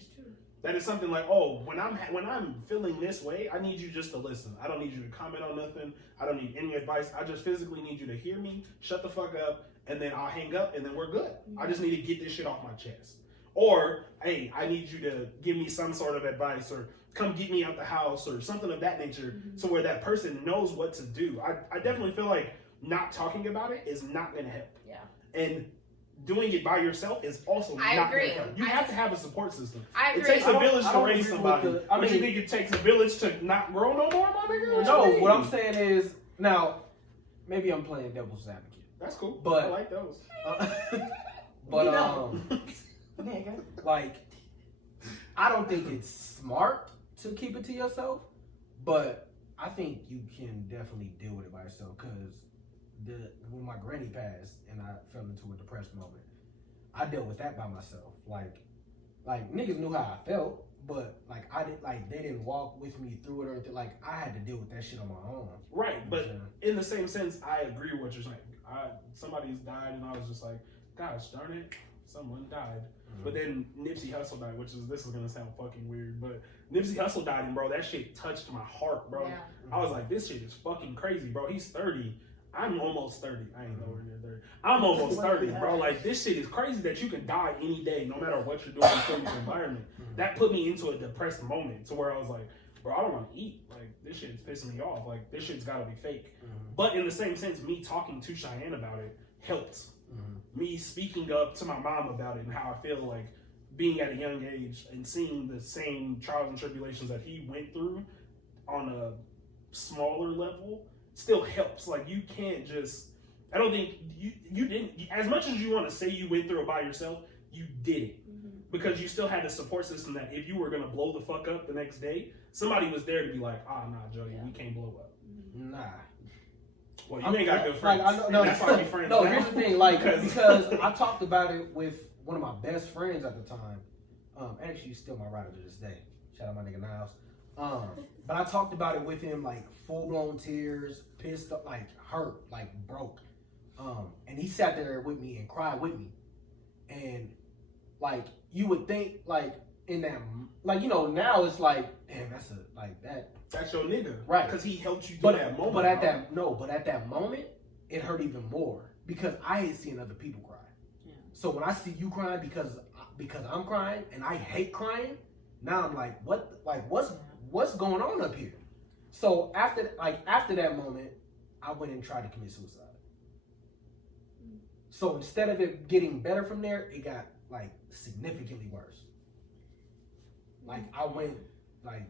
That is something like, oh, when I'm feeling this way, I need you just to listen. I don't need you to comment on nothing. I don't need any advice. I just physically need you to hear me, shut the fuck up, and then I'll hang up, and then we're good. I just need to get this shit off my chest. Or, hey, I need you to give me some sort of advice, or come get me out the house, or something of that nature, so where that person knows what to do. I definitely feel like not talking about it is not going to help. Yeah. And doing it by yourself is also not going to help. You have to have a support system. I It agree. takes a village I to don't raise agree somebody. with But you think it takes a village to not grow no more, my nigga? No, what I'm saying is now maybe I'm playing devil's advocate. That's cool. But- I like those. But like I don't think it's smart to keep it to yourself, but I think you can definitely deal with it by yourself, because when my granny passed and I fell into a depressed moment, I dealt with that by myself. Like like niggas knew how I felt, but like I didn't like they didn't walk with me through it or anything. Like I had to deal with that shit on my own. Right, but in the same sense, I agree with what you're saying. Somebody's died, and I was just like, gosh darn it, someone died. Mm-hmm. But then Nipsey Hussle died, this is gonna sound fucking weird, but Nipsey Hussle died, and bro, that shit touched my heart, bro. Yeah. I was like, this shit is fucking crazy, bro. He's 30. I'm almost 30. I ain't nowhere near 30. I'm almost 30, bro. Like, this shit is crazy that you can die any day, no matter what you're doing in this environment. That put me into a depressed moment to where I was like, bro, I don't want to eat. Like, this shit is pissing me off. Like, this shit's got to be fake. But in the same sense, me talking to Cheyenne about it helped. Me speaking up to my mom about it and how I feel like being at a young age and seeing the same trials and tribulations that he went through on a smaller level still helps. Like, you can't just, I don't think you didn't, as much as you want to say you went through it by yourself, you did it. Because you still had a support system that if you were going to blow the fuck up the next day, somebody was there to be like, nah, Jody, we can't blow up. Nah. Well, you ain't got good friends. That's why we friends. No, here's the thing, like, because I talked about it with one of my best friends at the time. Actually, he's still my rider to this day. Shout out my nigga Niles. But I talked about it with him, like, full-blown tears, pissed up, like, hurt, like, broke. And he sat there with me and cried with me. And, like, you would think, like, in that, like, you know, now it's like, damn, that's your nigga. Right. Because he helped you through that moment. But at that moment, it hurt even more because I hate seeing other people cry. Yeah. So when I see you crying because I'm crying and I hate crying, now I'm like, what's going on up here? So after that moment, I went and tried to commit suicide. So instead of it getting better from there, it got like significantly worse. Like I went like.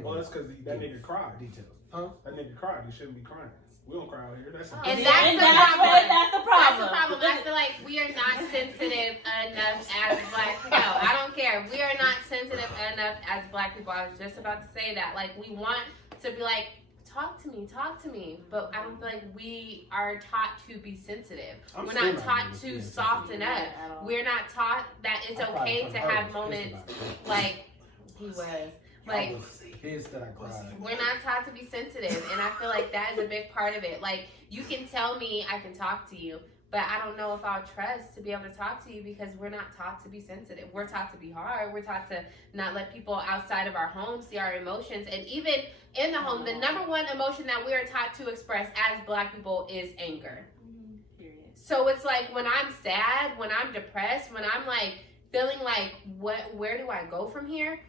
Well, that's because that nigga cried. Details. Huh? That nigga cried. He shouldn't be crying. We don't cry out here. That's the problem. That's the problem. I feel like we are not sensitive enough as black people. No, I don't care. We are not sensitive enough as black people. I was just about to say that. Like, we want to be like, talk to me. But I don't feel like we are taught to be sensitive. We're not taught to soften up. We're not taught that it's okay to have moments like he was. Like, we're not taught to be sensitive, and I feel like that is a big part of it. Like, you can tell me I can talk to you, but I don't know if I'll trust to be able to talk to you because we're not taught to be sensitive. We're taught to be hard. We're taught to not let people outside of our home see our emotions. And even in the home, the number one emotion that we are taught to express as black people is anger. So it's like when I'm sad, when I'm depressed, when I'm like feeling like, where do I go from here?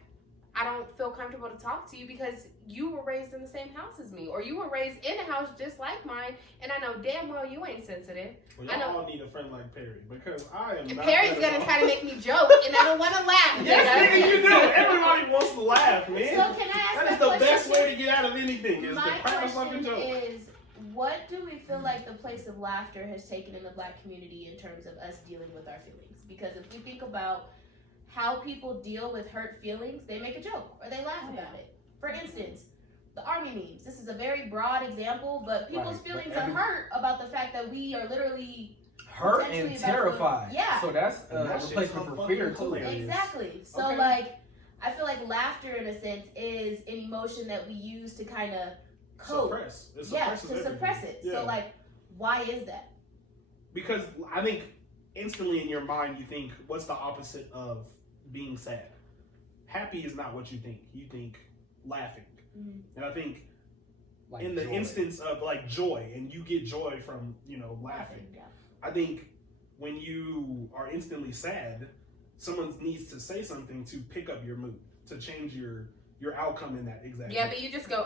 I don't feel comfortable to talk to you because you were raised in the same house as me, or you were raised in a house just like mine, and I know damn well you ain't sensitive. Well, y'all all need a friend like Perry because I am. And not Perry's gonna try to make me joke, and I don't want to laugh. Yes, nigga, you do. Everybody wants to laugh, man. So can I ask that is the best way to get out of anything. Is to crack a fucking joke. Is what do we feel like the place of laughter has taken in the black community in terms of us dealing with our feelings? Because if we think about how people deal with hurt feelings, they make a joke or they laugh about it. For instance, the army memes. This is a very broad example, but people's feelings are hurt about the fact that we are literally hurt and terrified. Yeah. So that's a replacement for fear too. Exactly. So like, I feel like laughter in a sense is an emotion that we use to kind of cope. Suppress it. Yeah. So like, why is that? Because I think instantly in your mind you think, what's the opposite of being sad? Happy is not what you think. You think laughing. And I think like in the instance of like joy, and you get joy from, laughing. Yeah. I think when you are instantly sad, someone needs to say something to pick up your mood, to change your outcome in that exact way. But you just go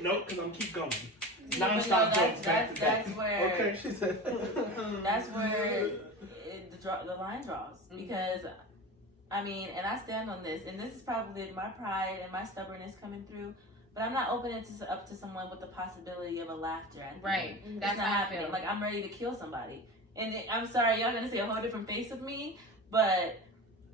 nope, because I'm keep going. Non-stop jokes back to back. That's where the line draws. Because, I mean, and I stand on this, and this is probably my pride and my stubbornness coming through, but I'm not opening it up to someone with the possibility of a laughter. Right. That's not happening. Like, I'm ready to kill somebody. And I'm sorry, y'all gonna see a whole different face of me, but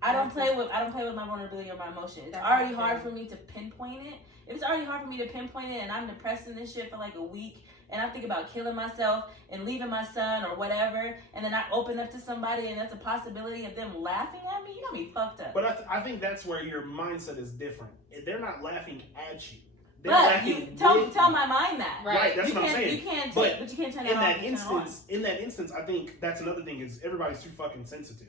I don't play with my vulnerability or my emotions. It's already hard for me to pinpoint it. If it's already hard for me to pinpoint it and I'm depressed in this shit for like a week and I'm thinking about killing myself and leaving my son or whatever, and then I open up to somebody and that's a possibility of them laughing at me, you got me fucked up. But I think that's where your mindset is different. They're not laughing at you. They're but laughing you tell with my you. mind that. Right, that's what I'm saying. You can't but take, but you can't turn in it that off. instance, in that instance, I think that's another thing is everybody's too fucking sensitive.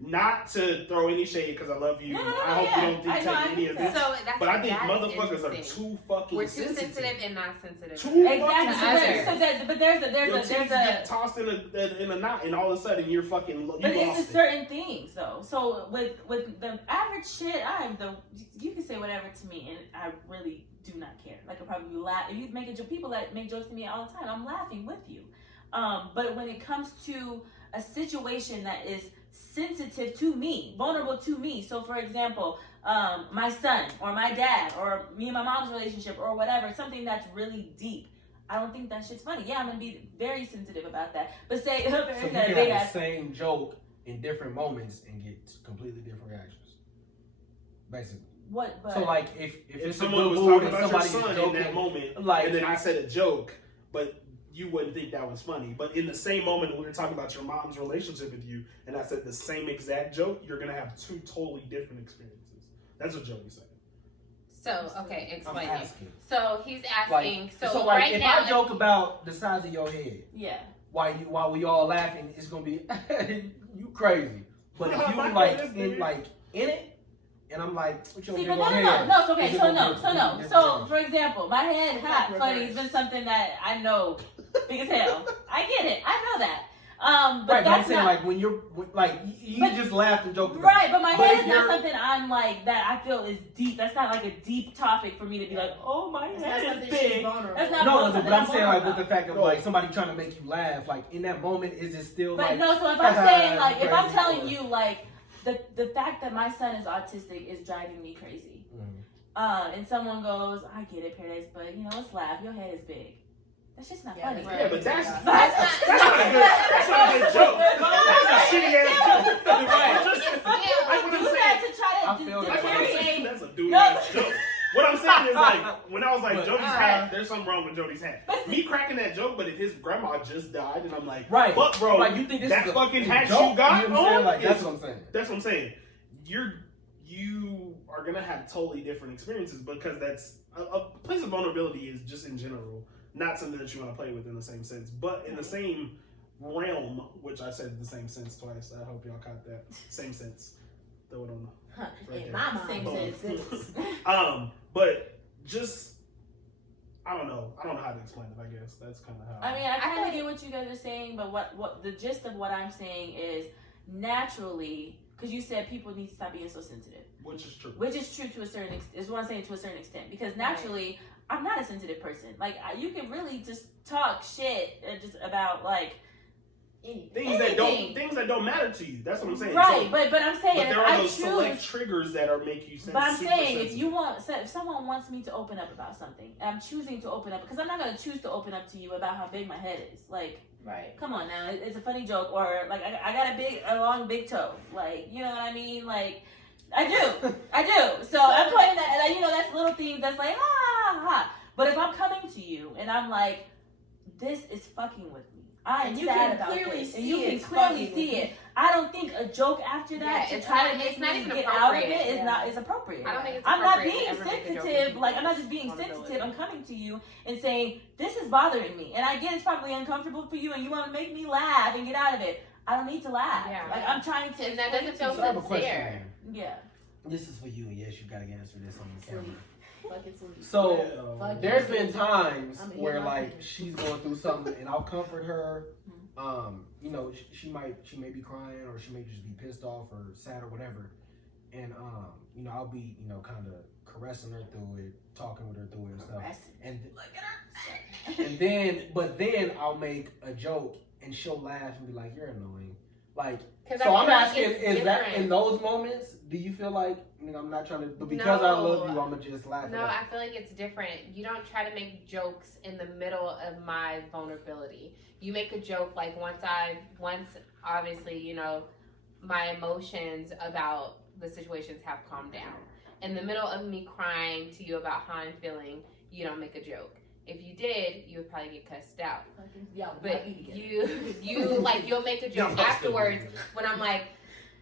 Not to throw any shade because I love you. No, I hope you don't dictate any of this. So but I think motherfuckers are too fucking We're too sensitive. sensitive and not sensitive. Too Exactly. But there's Your a titties get tossed in a knot, and all of a sudden you're fucking. You but lost it's it. certain things though. So with the average shit, you can say whatever to me, and I really do not care. Like I probably laugh. If you make a joke, people that make jokes to me all the time, I'm laughing with you. But when it comes to a situation that is sensitive to me, vulnerable to me. So for example, my son or my dad or me and my mom's relationship or whatever, something that's really deep. I don't think that shit's funny. Yeah, I'm gonna be very sensitive about that. But say so you can have the same joke in different moments and get completely different reactions. Basically. What? But So like if someone was talking about your son in that moment, like, and then I said a joke, but you wouldn't think that was funny. But in the same moment we were talking about your mom's relationship with you, and I said the same exact joke, you're gonna have two totally different experiences. That's what Joey's saying. So okay, explain I'm it. asking. So he's asking. Like, so like right if now, I joke about the size of your head, yeah. while we all laughing, it's gonna be you crazy. But if you like in it. And I'm like, what your see, big but old no, head? no, so okay, Is it so gonna no, be so no. different So reaction? for example, my head hot funny has been something that I know big as hell. I get it, I know that. But right, that's but I'm saying not, like when you're like you but, just laughed and joked about right, it. but my But head if is not you're- something I'm like that I feel is deep. That's not like a deep topic for me to be like, oh my It's not head is something she's big. vulnerable. That's not No, something but I'm saying like vulnerable with the fact of No. like somebody trying to make you laugh, like in that moment, is it still But like? no, so if I'm saying like, if I'm crazy telling or- you like, the fact that my son is autistic is driving me crazy. And someone goes, I get it, Paradise, but let's laugh. Your head is big. That's just not funny. Yeah, but that's That's not a good joke. That's a shitty ass joke. Like what I'm Do saying. that to try I to feel Like what I'm saying, deteriorate. that's a dude ass joke. What I'm saying is like when I was like But- Jody's hat, there's something wrong with Jody's hat. Me cracking that joke, but if his grandma just died and I'm like, Right, but bro, right, you think this that is a fucking hat joke? you got know what I'm saying? on? Like that's is- what I'm saying. That's what I'm saying. You are gonna have totally different experiences because that's a place of vulnerability is just in general not something that you want to play with in the same sense, but in the same realm, which I said the same sense twice. I hope y'all caught that same sense. Throw it on. In my mind, Same sense. But just I don't know how to explain it. I guess that's kind of how. I mean, I kind of get what you guys are saying, but what the gist of what I'm saying is naturally, because you said people need to stop being so sensitive. Which is true. Which is true to a certain extent, is what I'm saying to a certain extent. Because naturally, I'm not a sensitive person. Like, you can really just talk shit just about, like, things that don't matter to you. That's what I'm saying. Right, So, but I'm saying, but if there are I those choose, select triggers that are make you sensitive. but I'm saying, if someone wants me to open up about something, and I'm choosing to open up, because I'm not going to choose to open up to you about how big my head is. Like, Right. come on now, it's a funny joke, or like I got a long big toe, like, you know what I mean, like I do. So I'm pointing that, and that's little things that's like But if I'm coming to you and I'm like, this is fucking with me, And you sad can about clearly this, see and you can it's clearly fucking see with it. I don't think a joke after that Yeah, to try to it's make not me even get out of it appropriate. is not is appropriate. I don't think it's I'm not appropriate being to ever make a joke sensitive. of Like, I'm not just being sensitive. I'm coming to you and saying, this is bothering me. And I get it's probably uncomfortable for you and you want to make me laugh and get out of it. I don't need to laugh. Yeah. Like, I'm trying to. And that explain doesn't to feel you. So I have a question, sincere. man. Yeah. This is for you, and yes, you gotta answer this on the camera. Fucking sleep. So Fucking there's sleep. been times I'm a where hero. like she's going through something, and I'll comfort her. She may be crying, or she may just be pissed off or sad or whatever, and I'll be kind of caressing her through it, talking with her through it and stuff, and then I'll make a joke and she'll laugh and be like, "You're annoying." Like, so I'm asking, is that in those moments? Do you feel like I'm not trying to, but because I love you, I'm gonna just laugh? No, I feel like it's different. You don't try to make jokes in the middle of my vulnerability. You make a joke like once obviously my emotions about the situations have calmed down. In the middle of me crying to you about how I'm feeling, you don't make a joke. If you did, you would probably get cussed out. Yeah, But you like, you'll make a joke afterwards when I'm like,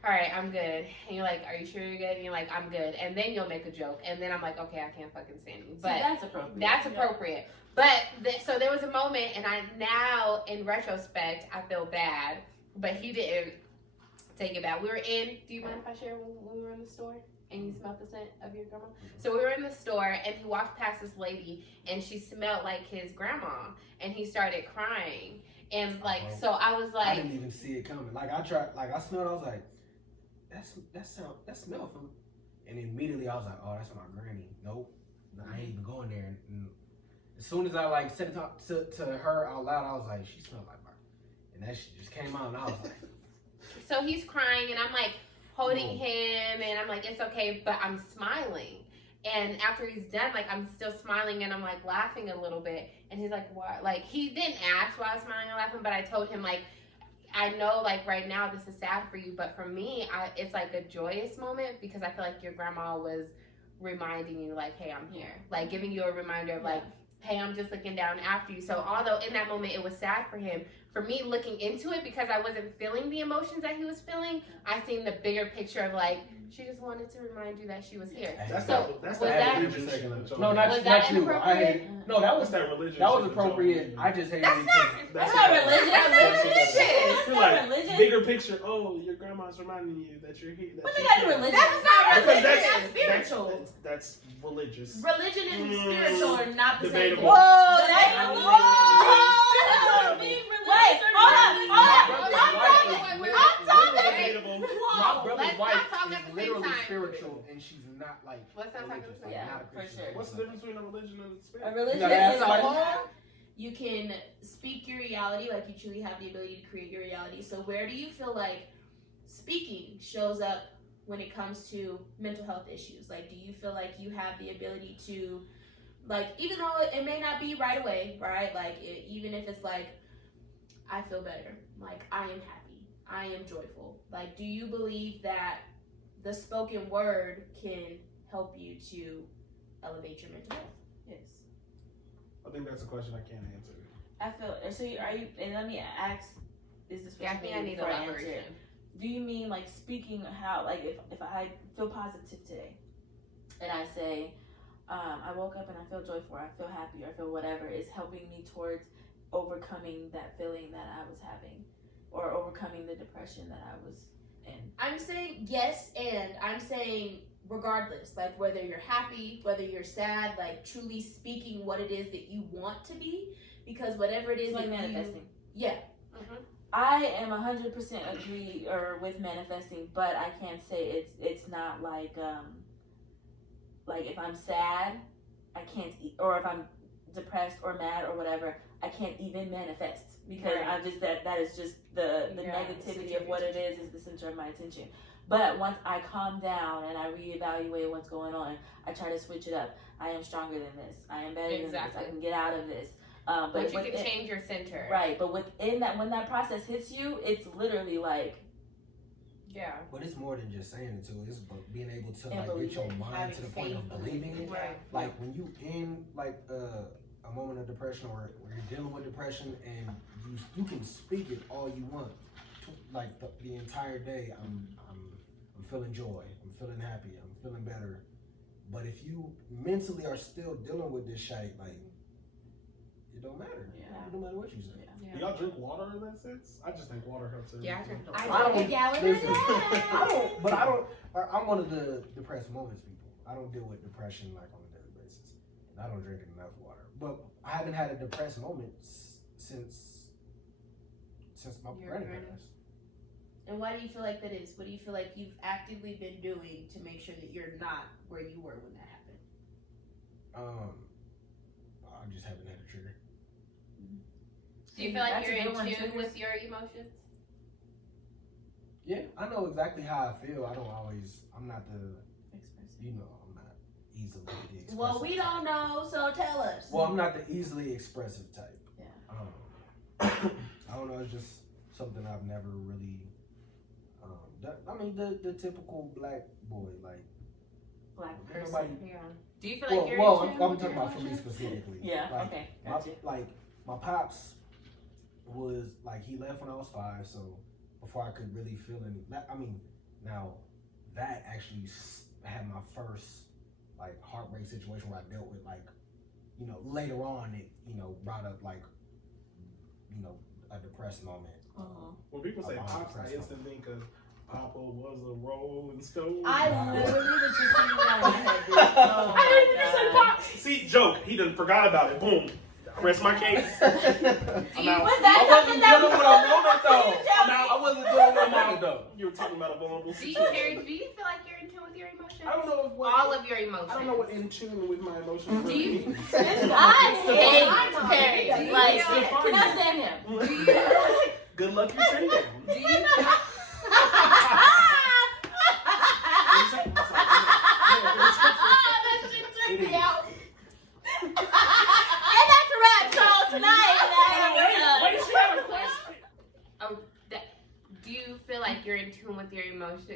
all right, I'm good. And you're like, are you sure you're good? And you're like, I'm good. And then you'll make a joke. And then I'm like, okay, I can't fucking stand you. But that's appropriate. That's appropriate. But so there was a moment, and I now, in retrospect, I feel bad. But he didn't take it bad. We were in, do you mind if I share when we were in the store? And you smelled the scent of your grandma? So we were in the store, and he walked past this lady, and she smelled like his grandma, and he started crying. And like, so I was like, I didn't even see it coming. Like I tried, like I smelled, I was like, that smell from, and immediately I was like, oh, that's my granny. Nope, I ain't even going there. And as soon as I like said it to her out loud, I was like, she smelled like my, and that shit just came out, and I was like, so he's crying, and I'm like holding him, and I'm like, it's okay, but I'm smiling. And after he's done, like, I'm still smiling, and I'm like laughing a little bit. And he's like, what? Like, he didn't ask why I was smiling and laughing, but I told him, like, I know, like, right now this is sad for you, but for me, it's like a joyous moment, because I feel like your grandma was reminding you, like, hey, I'm here. Like, giving you a reminder of, like, hey, I'm just looking down after you. So although in that moment it was sad for him, for me looking into it, because I wasn't feeling the emotions that he was feeling, I seen the bigger picture of, like, she just wanted to remind you that she was here. That's so that's was that that religious second. No, not you. No, that was that religious. That was appropriate. I just hated it. That's not religious. That's not religious. That's not Like, religious. bigger picture. Oh, your grandma's reminding you that you're here. What they got to do religious? That's not Because religious. That's spiritual. That's religious. Religion and spiritual are not the same thing. Debatable. Wait, hold up. Debatable. My brother's Let's wife not talk at is the same literally time. spiritual, and she's not like. Let's not talk at the religious, same like, time. not a For Christian. sure. What's the difference between a religion and a spirit? A religion You gotta ask is somebody. You can speak your reality, like you truly have the ability to create your reality. So where do you feel like speaking shows up when it comes to mental health issues? Like, do you feel like you have the ability to, like, even though it may not be right away, right? Like, even if it's like, I feel better, like, I am happy, I am joyful. Like, do you believe that the spoken word can help you to elevate your mental health? Yes. I think that's a question I can't answer. I feel, so are you, and let me ask, is this what Yeah, I you think I mean need before I answer elaboration. it? Do you mean like speaking how, like if I feel positive today and I say, I woke up and I feel joyful, or I feel happy, or I feel whatever, is helping me towards overcoming that feeling that I was having, or overcoming the depression that I was in? I'm saying yes, and I'm saying regardless, like whether you're happy, whether you're sad, like truly speaking what it is that you want to be, because whatever it is It's like that manifesting. yeah. I am 100% agree or with manifesting, but I can't say it's not like if I'm sad, I can't, or if I'm depressed or mad or whatever, I can't even manifest, because I'm just that is just the negativity of what it is the center of my attention. But once I calm down and I reevaluate what's going on, I try to switch it up. I am stronger than this. I am better than this. I can get out of this. But you can change your center. Right, but within that, when that process hits you, it's literally like, yeah. But it's more than just saying it too. It's being able to And like believe get your it. mind Having to the point of faith. believing it. Right. Like when you in like a moment of depression, or you're dealing with depression, and you can speak it all you want, like the entire day. I'm feeling joy. I'm feeling happy. I'm feeling better. But if you mentally are still dealing with this shit, like, it don't matter. Yeah. It don't matter what you say. Yeah. Do y'all drink water in that sense? I just think water helps everything. Yeah, I drink a lot. I don't- drink a gallon a listen, day. I'm one of the depressed moments people. I don't deal with depression like on a daily basis. And I don't drink enough water. But I haven't had a depressed moment since my granny passed. And why do you feel like that is? What do you feel like you've actively been doing to make sure that you're not where you were when that happened? I just haven't had a trigger. Do you feel like That's a you're in good one, tune triggers. with your emotions? Yeah, I know exactly how I feel. I'm not easily expressive. Well, we don't know, so tell us. Well, I'm not the easily expressive type. Yeah. I don't know, it's just something I've never really done. I mean, the typical black boy, like, Black person. Nobody. Yeah. Do you feel like you're Well, in I'm tune with talking your about for me emotions? specifically. Yeah. Like, Okay. Gotcha. My pops was like, he left when I was 5, so before I could really feel any. I mean, now that actually had my first like heartbreak situation where I dealt with like, you know, later on it, you know, brought up like, you know, a depressed moment. When people say pops, I instantly think of Papa was a rolling stone. I literally was just thinking that in my head. Dude. Oh I didn't even say God. pops. See, joke. He done forgot about it. Boom. Rest my case. I'm out. Was that something that was I wasn't dealing with a moment though. You were talking about a vulnerable Do you, situation. Perry, do you feel like you're in tune with your emotions? I don't know if what, All of your emotions. I don't know what in tune with my emotions Do really you- means. I hate Perry. Do you Like, feel- can I stand him? Do you, Good luck you send them. do you, That shit took me out. And that's a wrap. So tonight, Wait, she had a question. oh, do you feel like you're in tune with your emotions?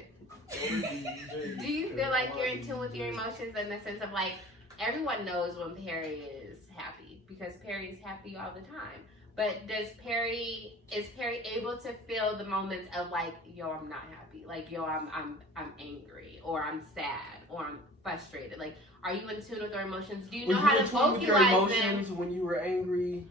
Do you feel like you're in tune with your emotions in the sense of like everyone knows when Perry is happy because Perry is happy all the time. But is Perry able to feel the moments of like, yo, I'm not happy, like yo, I'm angry, or I'm sad, or I'm frustrated? Like, are you in tune with your emotions? Do you know how to vocalize them? When you were angry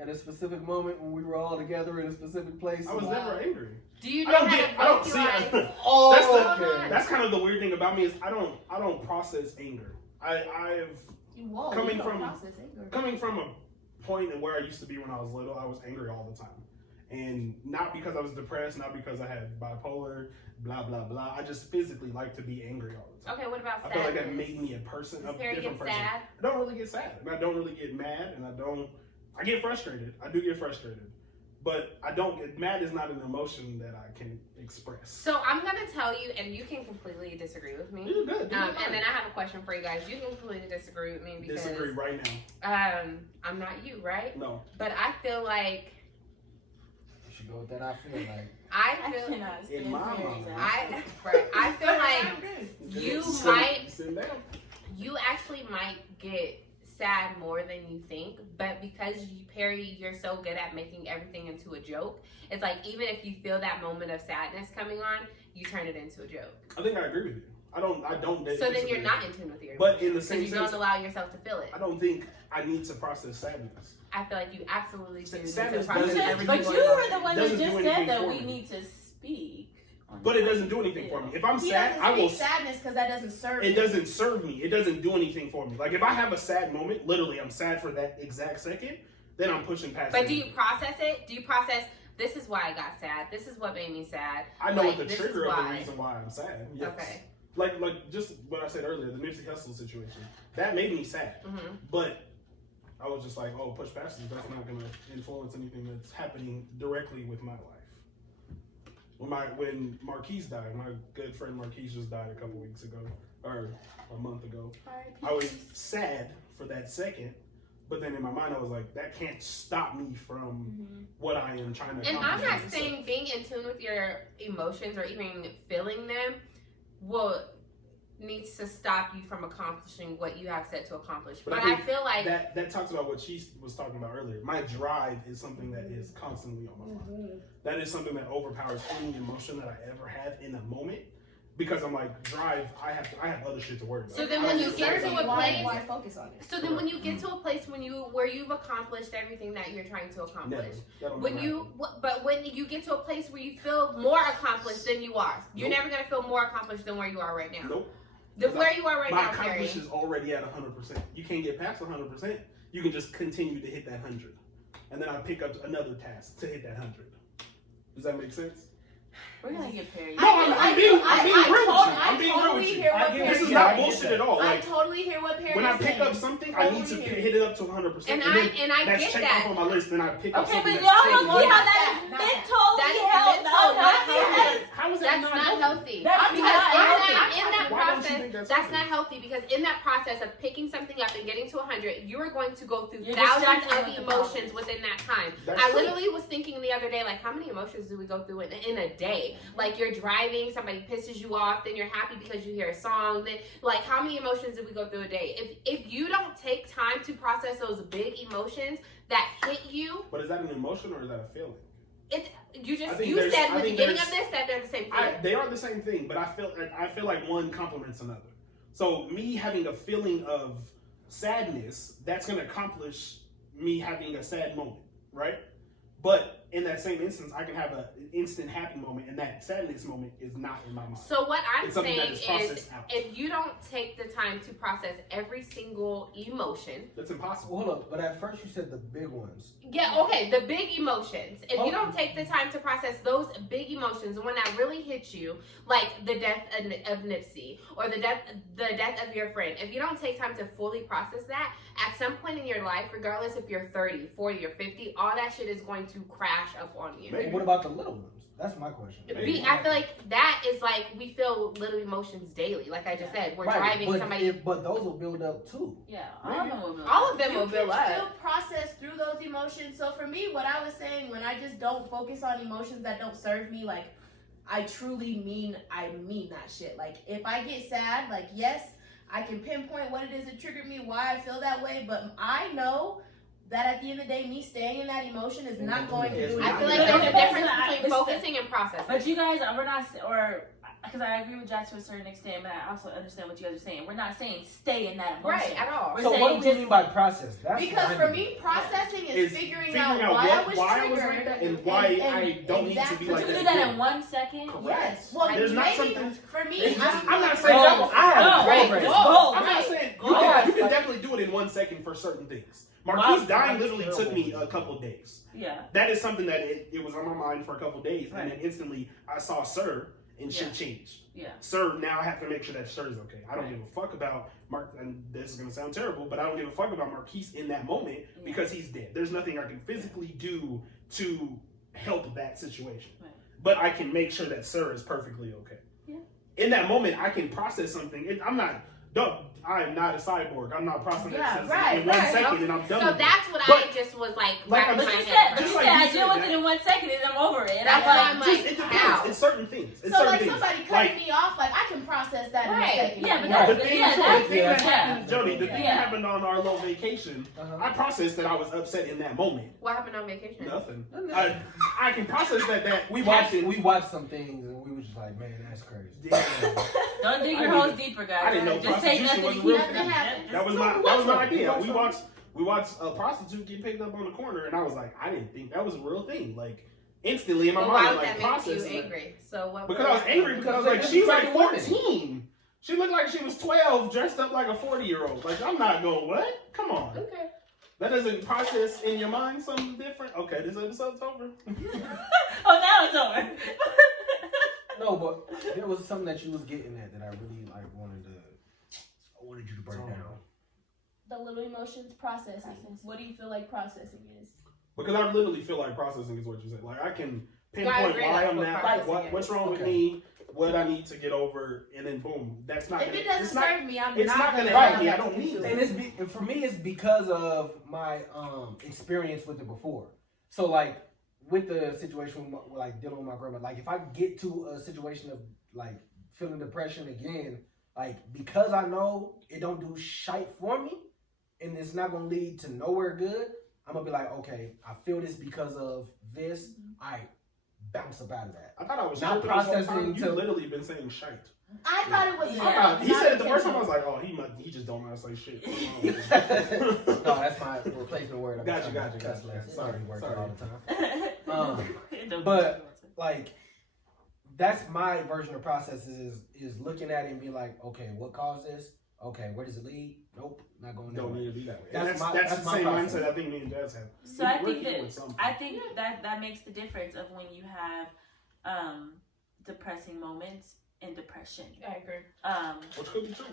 at a specific moment when we were all together in a specific place? I was never angry. Do you know I don't how get. to I don't see. vocalize? Oh, That's kind of the weird thing about me is I don't process anger. I've Whoa, Coming you don't from- process anger. coming from a point and where I used to be when I was little, I was angry all the time. And not because I was depressed, not because I had bipolar, blah, blah, blah. I just physically like to be angry all the time. Okay, what about I sadness? feel like that made me a person, Does a Perry different get person. sad? I don't really get sad, and I don't really get mad, and I get frustrated. I do get frustrated. But I don't get, mad is not an emotion that I can express. So I'm gonna tell you, and you can completely disagree with me. You're good. And then I have a question for you guys. You can completely disagree with me because Disagree right now. I'm not you, right? No. But I feel like You should go with that. I feel like. I I feel cannot stand In my Perry's mind. ass. I feel like you might Sit down. you actually might get sad more than you think, but because Perry, you're so good at making everything into a joke, it's like even if you feel that moment of sadness coming on, you turn it into a joke. I think I agree with you. I don't So then you're not in tune with your emotions. But in the because same you sense, don't allow yourself to feel it. I don't think I need to process sadness. I feel like you absolutely do need to Sadness process doesn't- every But single you were emotion. the one that Doesn't just do said anything that for we me. need to speak. on But it how doesn't do we anything for feel. me. If I'm He sad, doesn't I will. speak sadness because that doesn't serve It you. doesn't serve me. It doesn't do anything for me. Like if I have a sad moment, literally, I'm sad for that exact second. Then I'm pushing past. But it. do you process it? Do you process, this is why I got sad, this is what made me sad? I know like, what the this trigger is of the why. reason why I'm sad. Yes. Okay. Like just what I said earlier, the Nipsey Hussle situation. That made me sad. Mm-hmm. But I was just like, oh, push past this. That's not going to influence anything that's happening directly with my life. When Marquise died, my good friend Marquise just died a couple weeks ago, or a month ago. I was sad for that second, but then in my mind I was like, that can't stop me from what I am trying to And accomplish. I'm not myself. saying being in tune with your emotions or even feeling them needs to stop you from accomplishing what you have set to accomplish. But But I I think feel like that talks about what she was talking about earlier. My drive is something that is constantly on my mind. That is something that overpowers any emotion that I ever have in a moment. Because I'm like, drive, I have other shit to worry about. So then I when have you to get worry to about a my place- life. why focus on it? so then when you get to a place where you've accomplished everything that you're trying to accomplish. Never. That'll When never you, but when you get to a place where you feel more accomplished than you are, you're Nope. never gonna feel more accomplished than where you are right now. happen. Nope. Where you are right My now, Perry. accomplish is already at 100%. You can't get past 100%. You can just continue to hit that 100. And then I pick up another task to hit that 100. Does that make sense? We're gonna get Perry. No, I'm being real with you. I'm being real with you. hear what This Perry is not said. bullshit at all. I Like, totally hear what Perry when I is pick saying. up something, I need to Totally hear hit it up to 100%. And I that's get checked that. off on my list. Then I pick up Okay, something but that's y'all don't taken see how away. that is Not mentally That is held. mental, not No, how How is that That's not healthy. That's Because not in that Why don't you process, think that's that's not healthy because in that process of picking something up and getting to 100, you are going to go through You're thousands distracted of with the emotions problems. within that time. That's I true. literally was thinking the other day, like, how many emotions do we go through in a day? Like, you're driving, somebody pisses you off, then you're happy because you hear a song. Then, like, how many emotions do we go through a day? If you don't take time to process those big emotions that hit you, But is that an emotion or is that a feeling? you I just think you there's- said I with the think beginning there's- of this that they're the same thing. They are the same thing, but I feel like one complements another. So me having a feeling of sadness, that's going to accomplish me having a sad moment, right? But in that same instance, I can have an instant happy moment, and that sadness moment is not in my mind. So what I'm It's something that saying is is, processed out. if you don't take the time to process every single emotion, That's impossible. Hold up, but at first you said the big ones. yeah, okay, the big emotions. If you don't take the time to process those big emotions, the one that really hits you, like the death of Nipsey or the death of your friend, if you don't take time to fully process that, at some point in your life, regardless if you're 30, 40, or 50, all that shit is going to crash up on you. Maybe. What about the little ones? That's my question. I feel like that is like we feel little emotions daily. Like I just said, we're driving somebody. But those will build up too. Yeah, all of them will build All of them You will build can still up. process through those emotions. So for me, what I was saying, when I just don't focus on emotions that don't serve me, like I truly mean that shit. Like if I get sad, like yes, I can pinpoint what it is that triggered me, why I feel that way, but I know that at the end of the day, me staying in that emotion is not going to do it. I feel like But there's a that's difference not- between focusing and processing. But you guys, we're not, or because I agree with Jack to a certain extent, but I also understand what you guys are saying. We're not saying stay in that emotion. Right, at all. We're So saying what do you just mean by process? That's Because what I for mean. me, processing is figuring out out why I was why triggered I was like that and why I don't need to be But like you that. do that again. in 1 second. Correct. Yes. Well, There's not maybe something- for me. It's just- I'm not for saying example, I have No, progress. right, No, go. I'm not Right. saying Go you ahead. can definitely do it in 1 second for certain things. Wow. Marquise dying Wow. literally took me a couple of days. Yeah. That is something that it was on my mind for a couple of days, Right. and then instantly I saw Sir and shit Yeah. changed. Yeah. Sir, now I have to make sure that Sir is okay. I don't give a fuck about Mark, and this is gonna sound terrible, but I don't give a fuck about Marquise in that moment because he's dead. There's nothing I can physically do to help that situation, Right. but I can make sure that Sir is perfectly okay. Yeah. In that moment, I can process something. I am not a cyborg. I'm not processing Yeah, that right, in 1 right. second, and I'm done. So with it. that's what But- I just was like like wrapping I'm my But you saying- head said, around. just you like said you I said deal with that. it in 1 second and I'm over it. And That's I'm why like, I'm Just, like, it depends. how? It's certain things. It's So certain like things. somebody cutting Like, me off, like I can process that in a Right. second. yeah, but Right. that's, The thing yeah, too, that's, the thing that yeah. happened, Jody, the thing Yeah. that happened on our little vacation, I processed that I was upset in that moment. What happened on vacation? Nothing. I can process that We watched some things and we was just like, man, that's crazy. Damn. Don't dig I your didn't holes even- deeper, guys. I didn't know Just say prostitution nothing was to a keep real nothing. thing. Yeah, That was just- my idea. We watched a prostitute get picked up on the corner, and I was like, I didn't think that was a real thing. Like instantly in my But mind, why I'm would like that make you processing it. angry? So what? Because I was angry because I was like, Because she's like it's like 14. She looked like she was 12, dressed up like a 40-year-old. Like I'm not going. What? Come on. Okay. That doesn't process in your mind something different. Okay, this episode's over. Oh, now it's over. No, but there was something that you was getting at that I really like wanted you to break down. The little emotions processing. What do you feel like processing is? Because I literally feel like processing is what you said. Like I can I pinpoint agree, why that's I'm what not, processing what's is. wrong with Okay. me, what I need to get over, and then boom. That's not. If it it's doesn't not, serve me, I'm it's not not gonna gonna allow help me. that I don't to need continue. it. And for me, it's because of my experience with it before. So like with the situation with like dealing with my grandma, like if I get to a situation of like feeling depression again, like because I know it don't do shite for me, and it's not gonna lead to nowhere good, I'm gonna be like, okay, I feel this because of this. I bounce up out of that. I thought I was Not tripping this whole processing time. to- You literally been saying shite. I thought it was. Yeah. He said it the first time. I was like, oh, he just don't know how to say shit. No, that's my replacement word. Got you. Sorry, works Sorry. all the time. Don't but- Like, that's my version of process is looking at it and be like, okay, what caused this? Okay, where does it lead? Nope, not going Don't nowhere. need to be that way. That's That's my the same process. mindset I think me and Jazz have. So I We're think here with something. that makes the difference of when you have depressing moments and depression. I agree. Which could be true.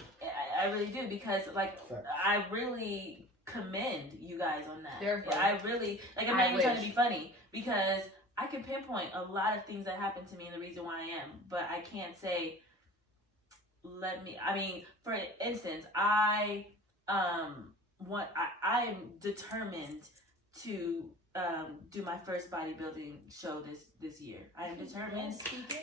I really do, because like Facts. I really commend you guys on that. They're fun. I really like. I'm I not even trying to wish. be funny, because I can pinpoint a lot of things that happened to me and the reason why I am, but I can't say, for instance, I am determined to do my first bodybuilding show this year. I am determined.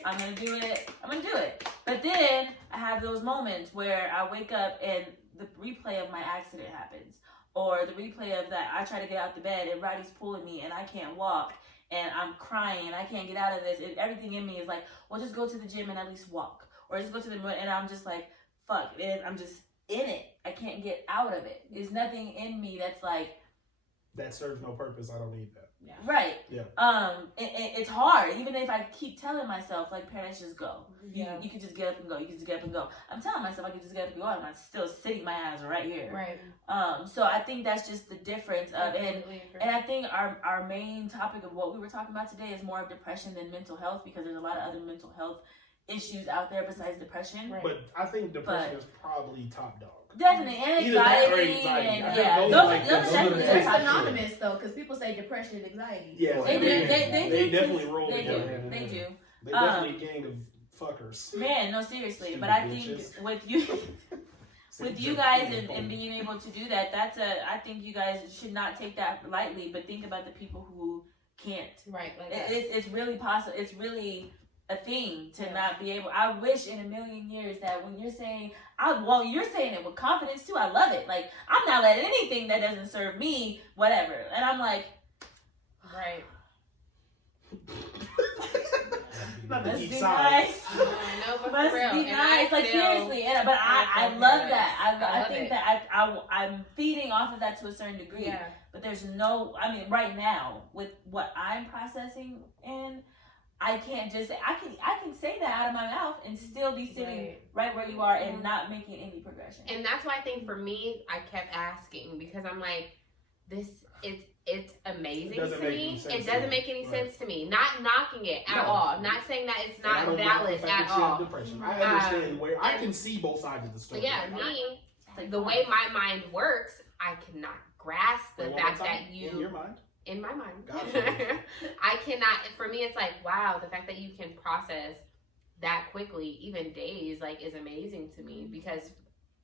I'm gonna do it. But then I have those moments where I wake up and the replay of my accident happens, or the replay of that I try to get out the bed and Roddy's pulling me and I can't walk and I'm crying and I can't get out of this. And everything in me is like, well, just go to the gym and at least walk, or just go to the and I'm just like, fuck, and I'm just in it. I can't get out of it. There's nothing in me that's like, that serves no purpose. I don't need that. Yeah. Right. Yeah. It's hard. Even if I keep telling myself, like, parents, just go. Yeah. You can just get up and go. You can just get up and go. I'm telling myself I can just get up and go, and I'm still sitting my ass right here. Right. So I think that's just the difference of it. And I think our main topic of what we were talking about today is more of depression than mental health, because there's a lot of other mental health issues out there besides depression. Right. But I think depression is probably top dog. Definitely, and anxiety, and yeah, those definitely it's synonymous though, because people say depression and anxiety. Yeah, they definitely roll together. They do. They definitely a gang of fuckers. Man, no, seriously. Stupid but I bitches. think with you guys and being able to do that, I think you guys should not take that lightly, but think about the people who can't. Right. Like it's really possible. It's really a thing to not be able. I wish in a million years that when you're saying, you're saying it with confidence too. I love it. Like, I'm not letting anything that doesn't serve me, whatever. And I'm like, right. Must be nice. Must be nice. Like, seriously. But I love that. I think that I'm feeding off of that to a certain degree. Yeah. But there's right now with what I'm processing in, I can't just say, I can say that out of my mouth and still be sitting right where you are and not making any progression. And that's why I think for me, I kept asking, because I'm like, it's amazing to me. It doesn't make any sense to me. Not knocking it at all. Not saying that it's not valid at all. Depression. I understand where I can see both sides of the story. But yeah, me, the way my mind works, I cannot grasp the fact that you. In your mind? In my mind. Gotcha. I cannot, for me, it's like, wow, the fact that you can process that quickly, even days, like, is amazing to me, because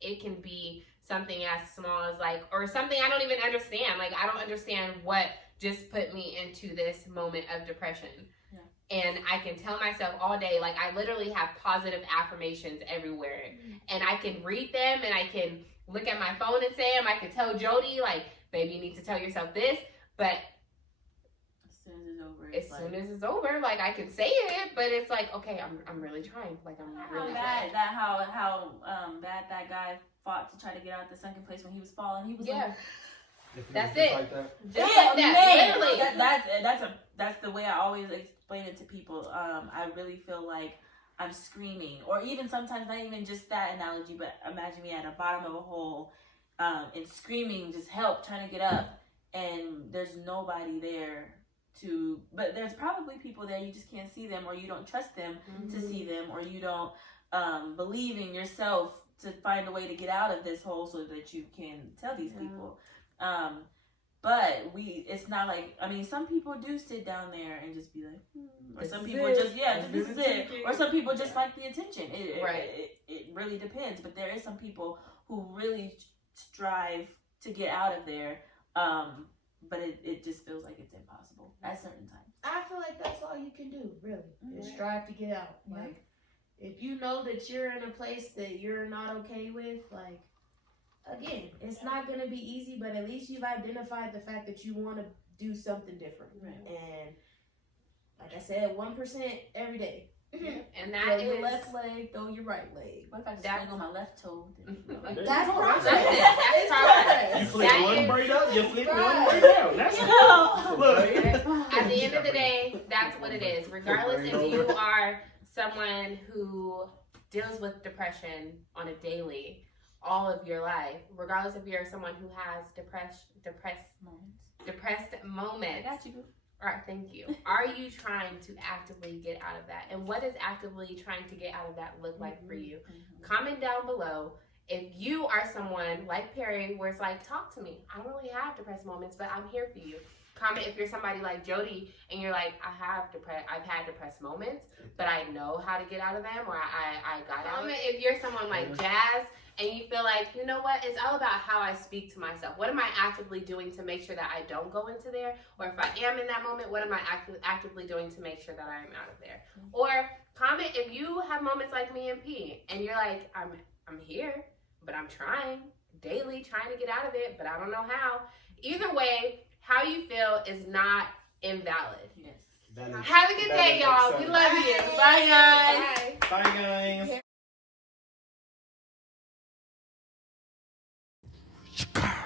it can be something as small as like, or something I don't even understand. Like, I don't understand what just put me into this moment of depression. Yeah. And I can tell myself all day, like, I literally have positive affirmations everywhere. Mm-hmm. And I can read them and I can look at my phone and say them. I can tell Jody, like, baby, you need to tell yourself this. But as soon as it's over, like, I can say it, but it's like, okay, I'm really trying. Like, I'm really bad. How bad that guy fought to try to get out the second place when he was falling. He was like, that's it. Like that. Just like that. Literally. That's the way I always explain it to people. I really feel like I'm screaming, or even sometimes not even just that analogy, but imagine me at the bottom of a hole, and screaming, just help, trying to get up. And there's nobody there but there's probably people there, you just can't see them, or you don't trust them to see them, or you don't believe in yourself to find a way to get out of this hole so that you can tell these people. But it's not like, some people do sit down there and just be like, or some people this is it. Or some people just like the attention. It really depends. But there is some people who really strive to get out of there. But it just feels like it's impossible at certain times. I feel like that's all you can do, really, is strive to get out. Yeah. Like, if you know that you're in a place that you're not okay with, like, again, it's not going to be easy, but at least you've identified the fact that you want to do something different. Right. And like I said, 1% every day. And that is your left leg, throw your right leg. What if I just swing on my left toe? That's progress. That's progress. You flip one braid up, you flip one braid down. That's cool. Look. At the end of the day, that's what it is. Regardless if you are someone who deals with depression on a daily, all of your life, regardless if you're someone who has depressed moments. I got you. All right, thank you. Are you trying to actively get out of that? And what does actively trying to get out of that look like for you? Comment down below if you are someone like Perry, where it's like, talk to me. I don't really have depressed moments, but I'm here for you. Comment if you're somebody like Jody and you're like, I've had depressed moments, but I know how to get out of them, or I got out. Comment if you're someone like Jazz and you feel like, you know what, it's all about how I speak to myself. What am I actively doing to make sure that I don't go into there? Or if I am in that moment, what am I actively doing to make sure that I am out of there? Or comment if you have moments like me and P and you're like, I'm here, but I'm trying daily, trying to get out of it, but I don't know how. Either way, how you feel is not invalid. Yes. Have a good day, y'all. We love you. Bye, guys. Bye, guys. Chicago.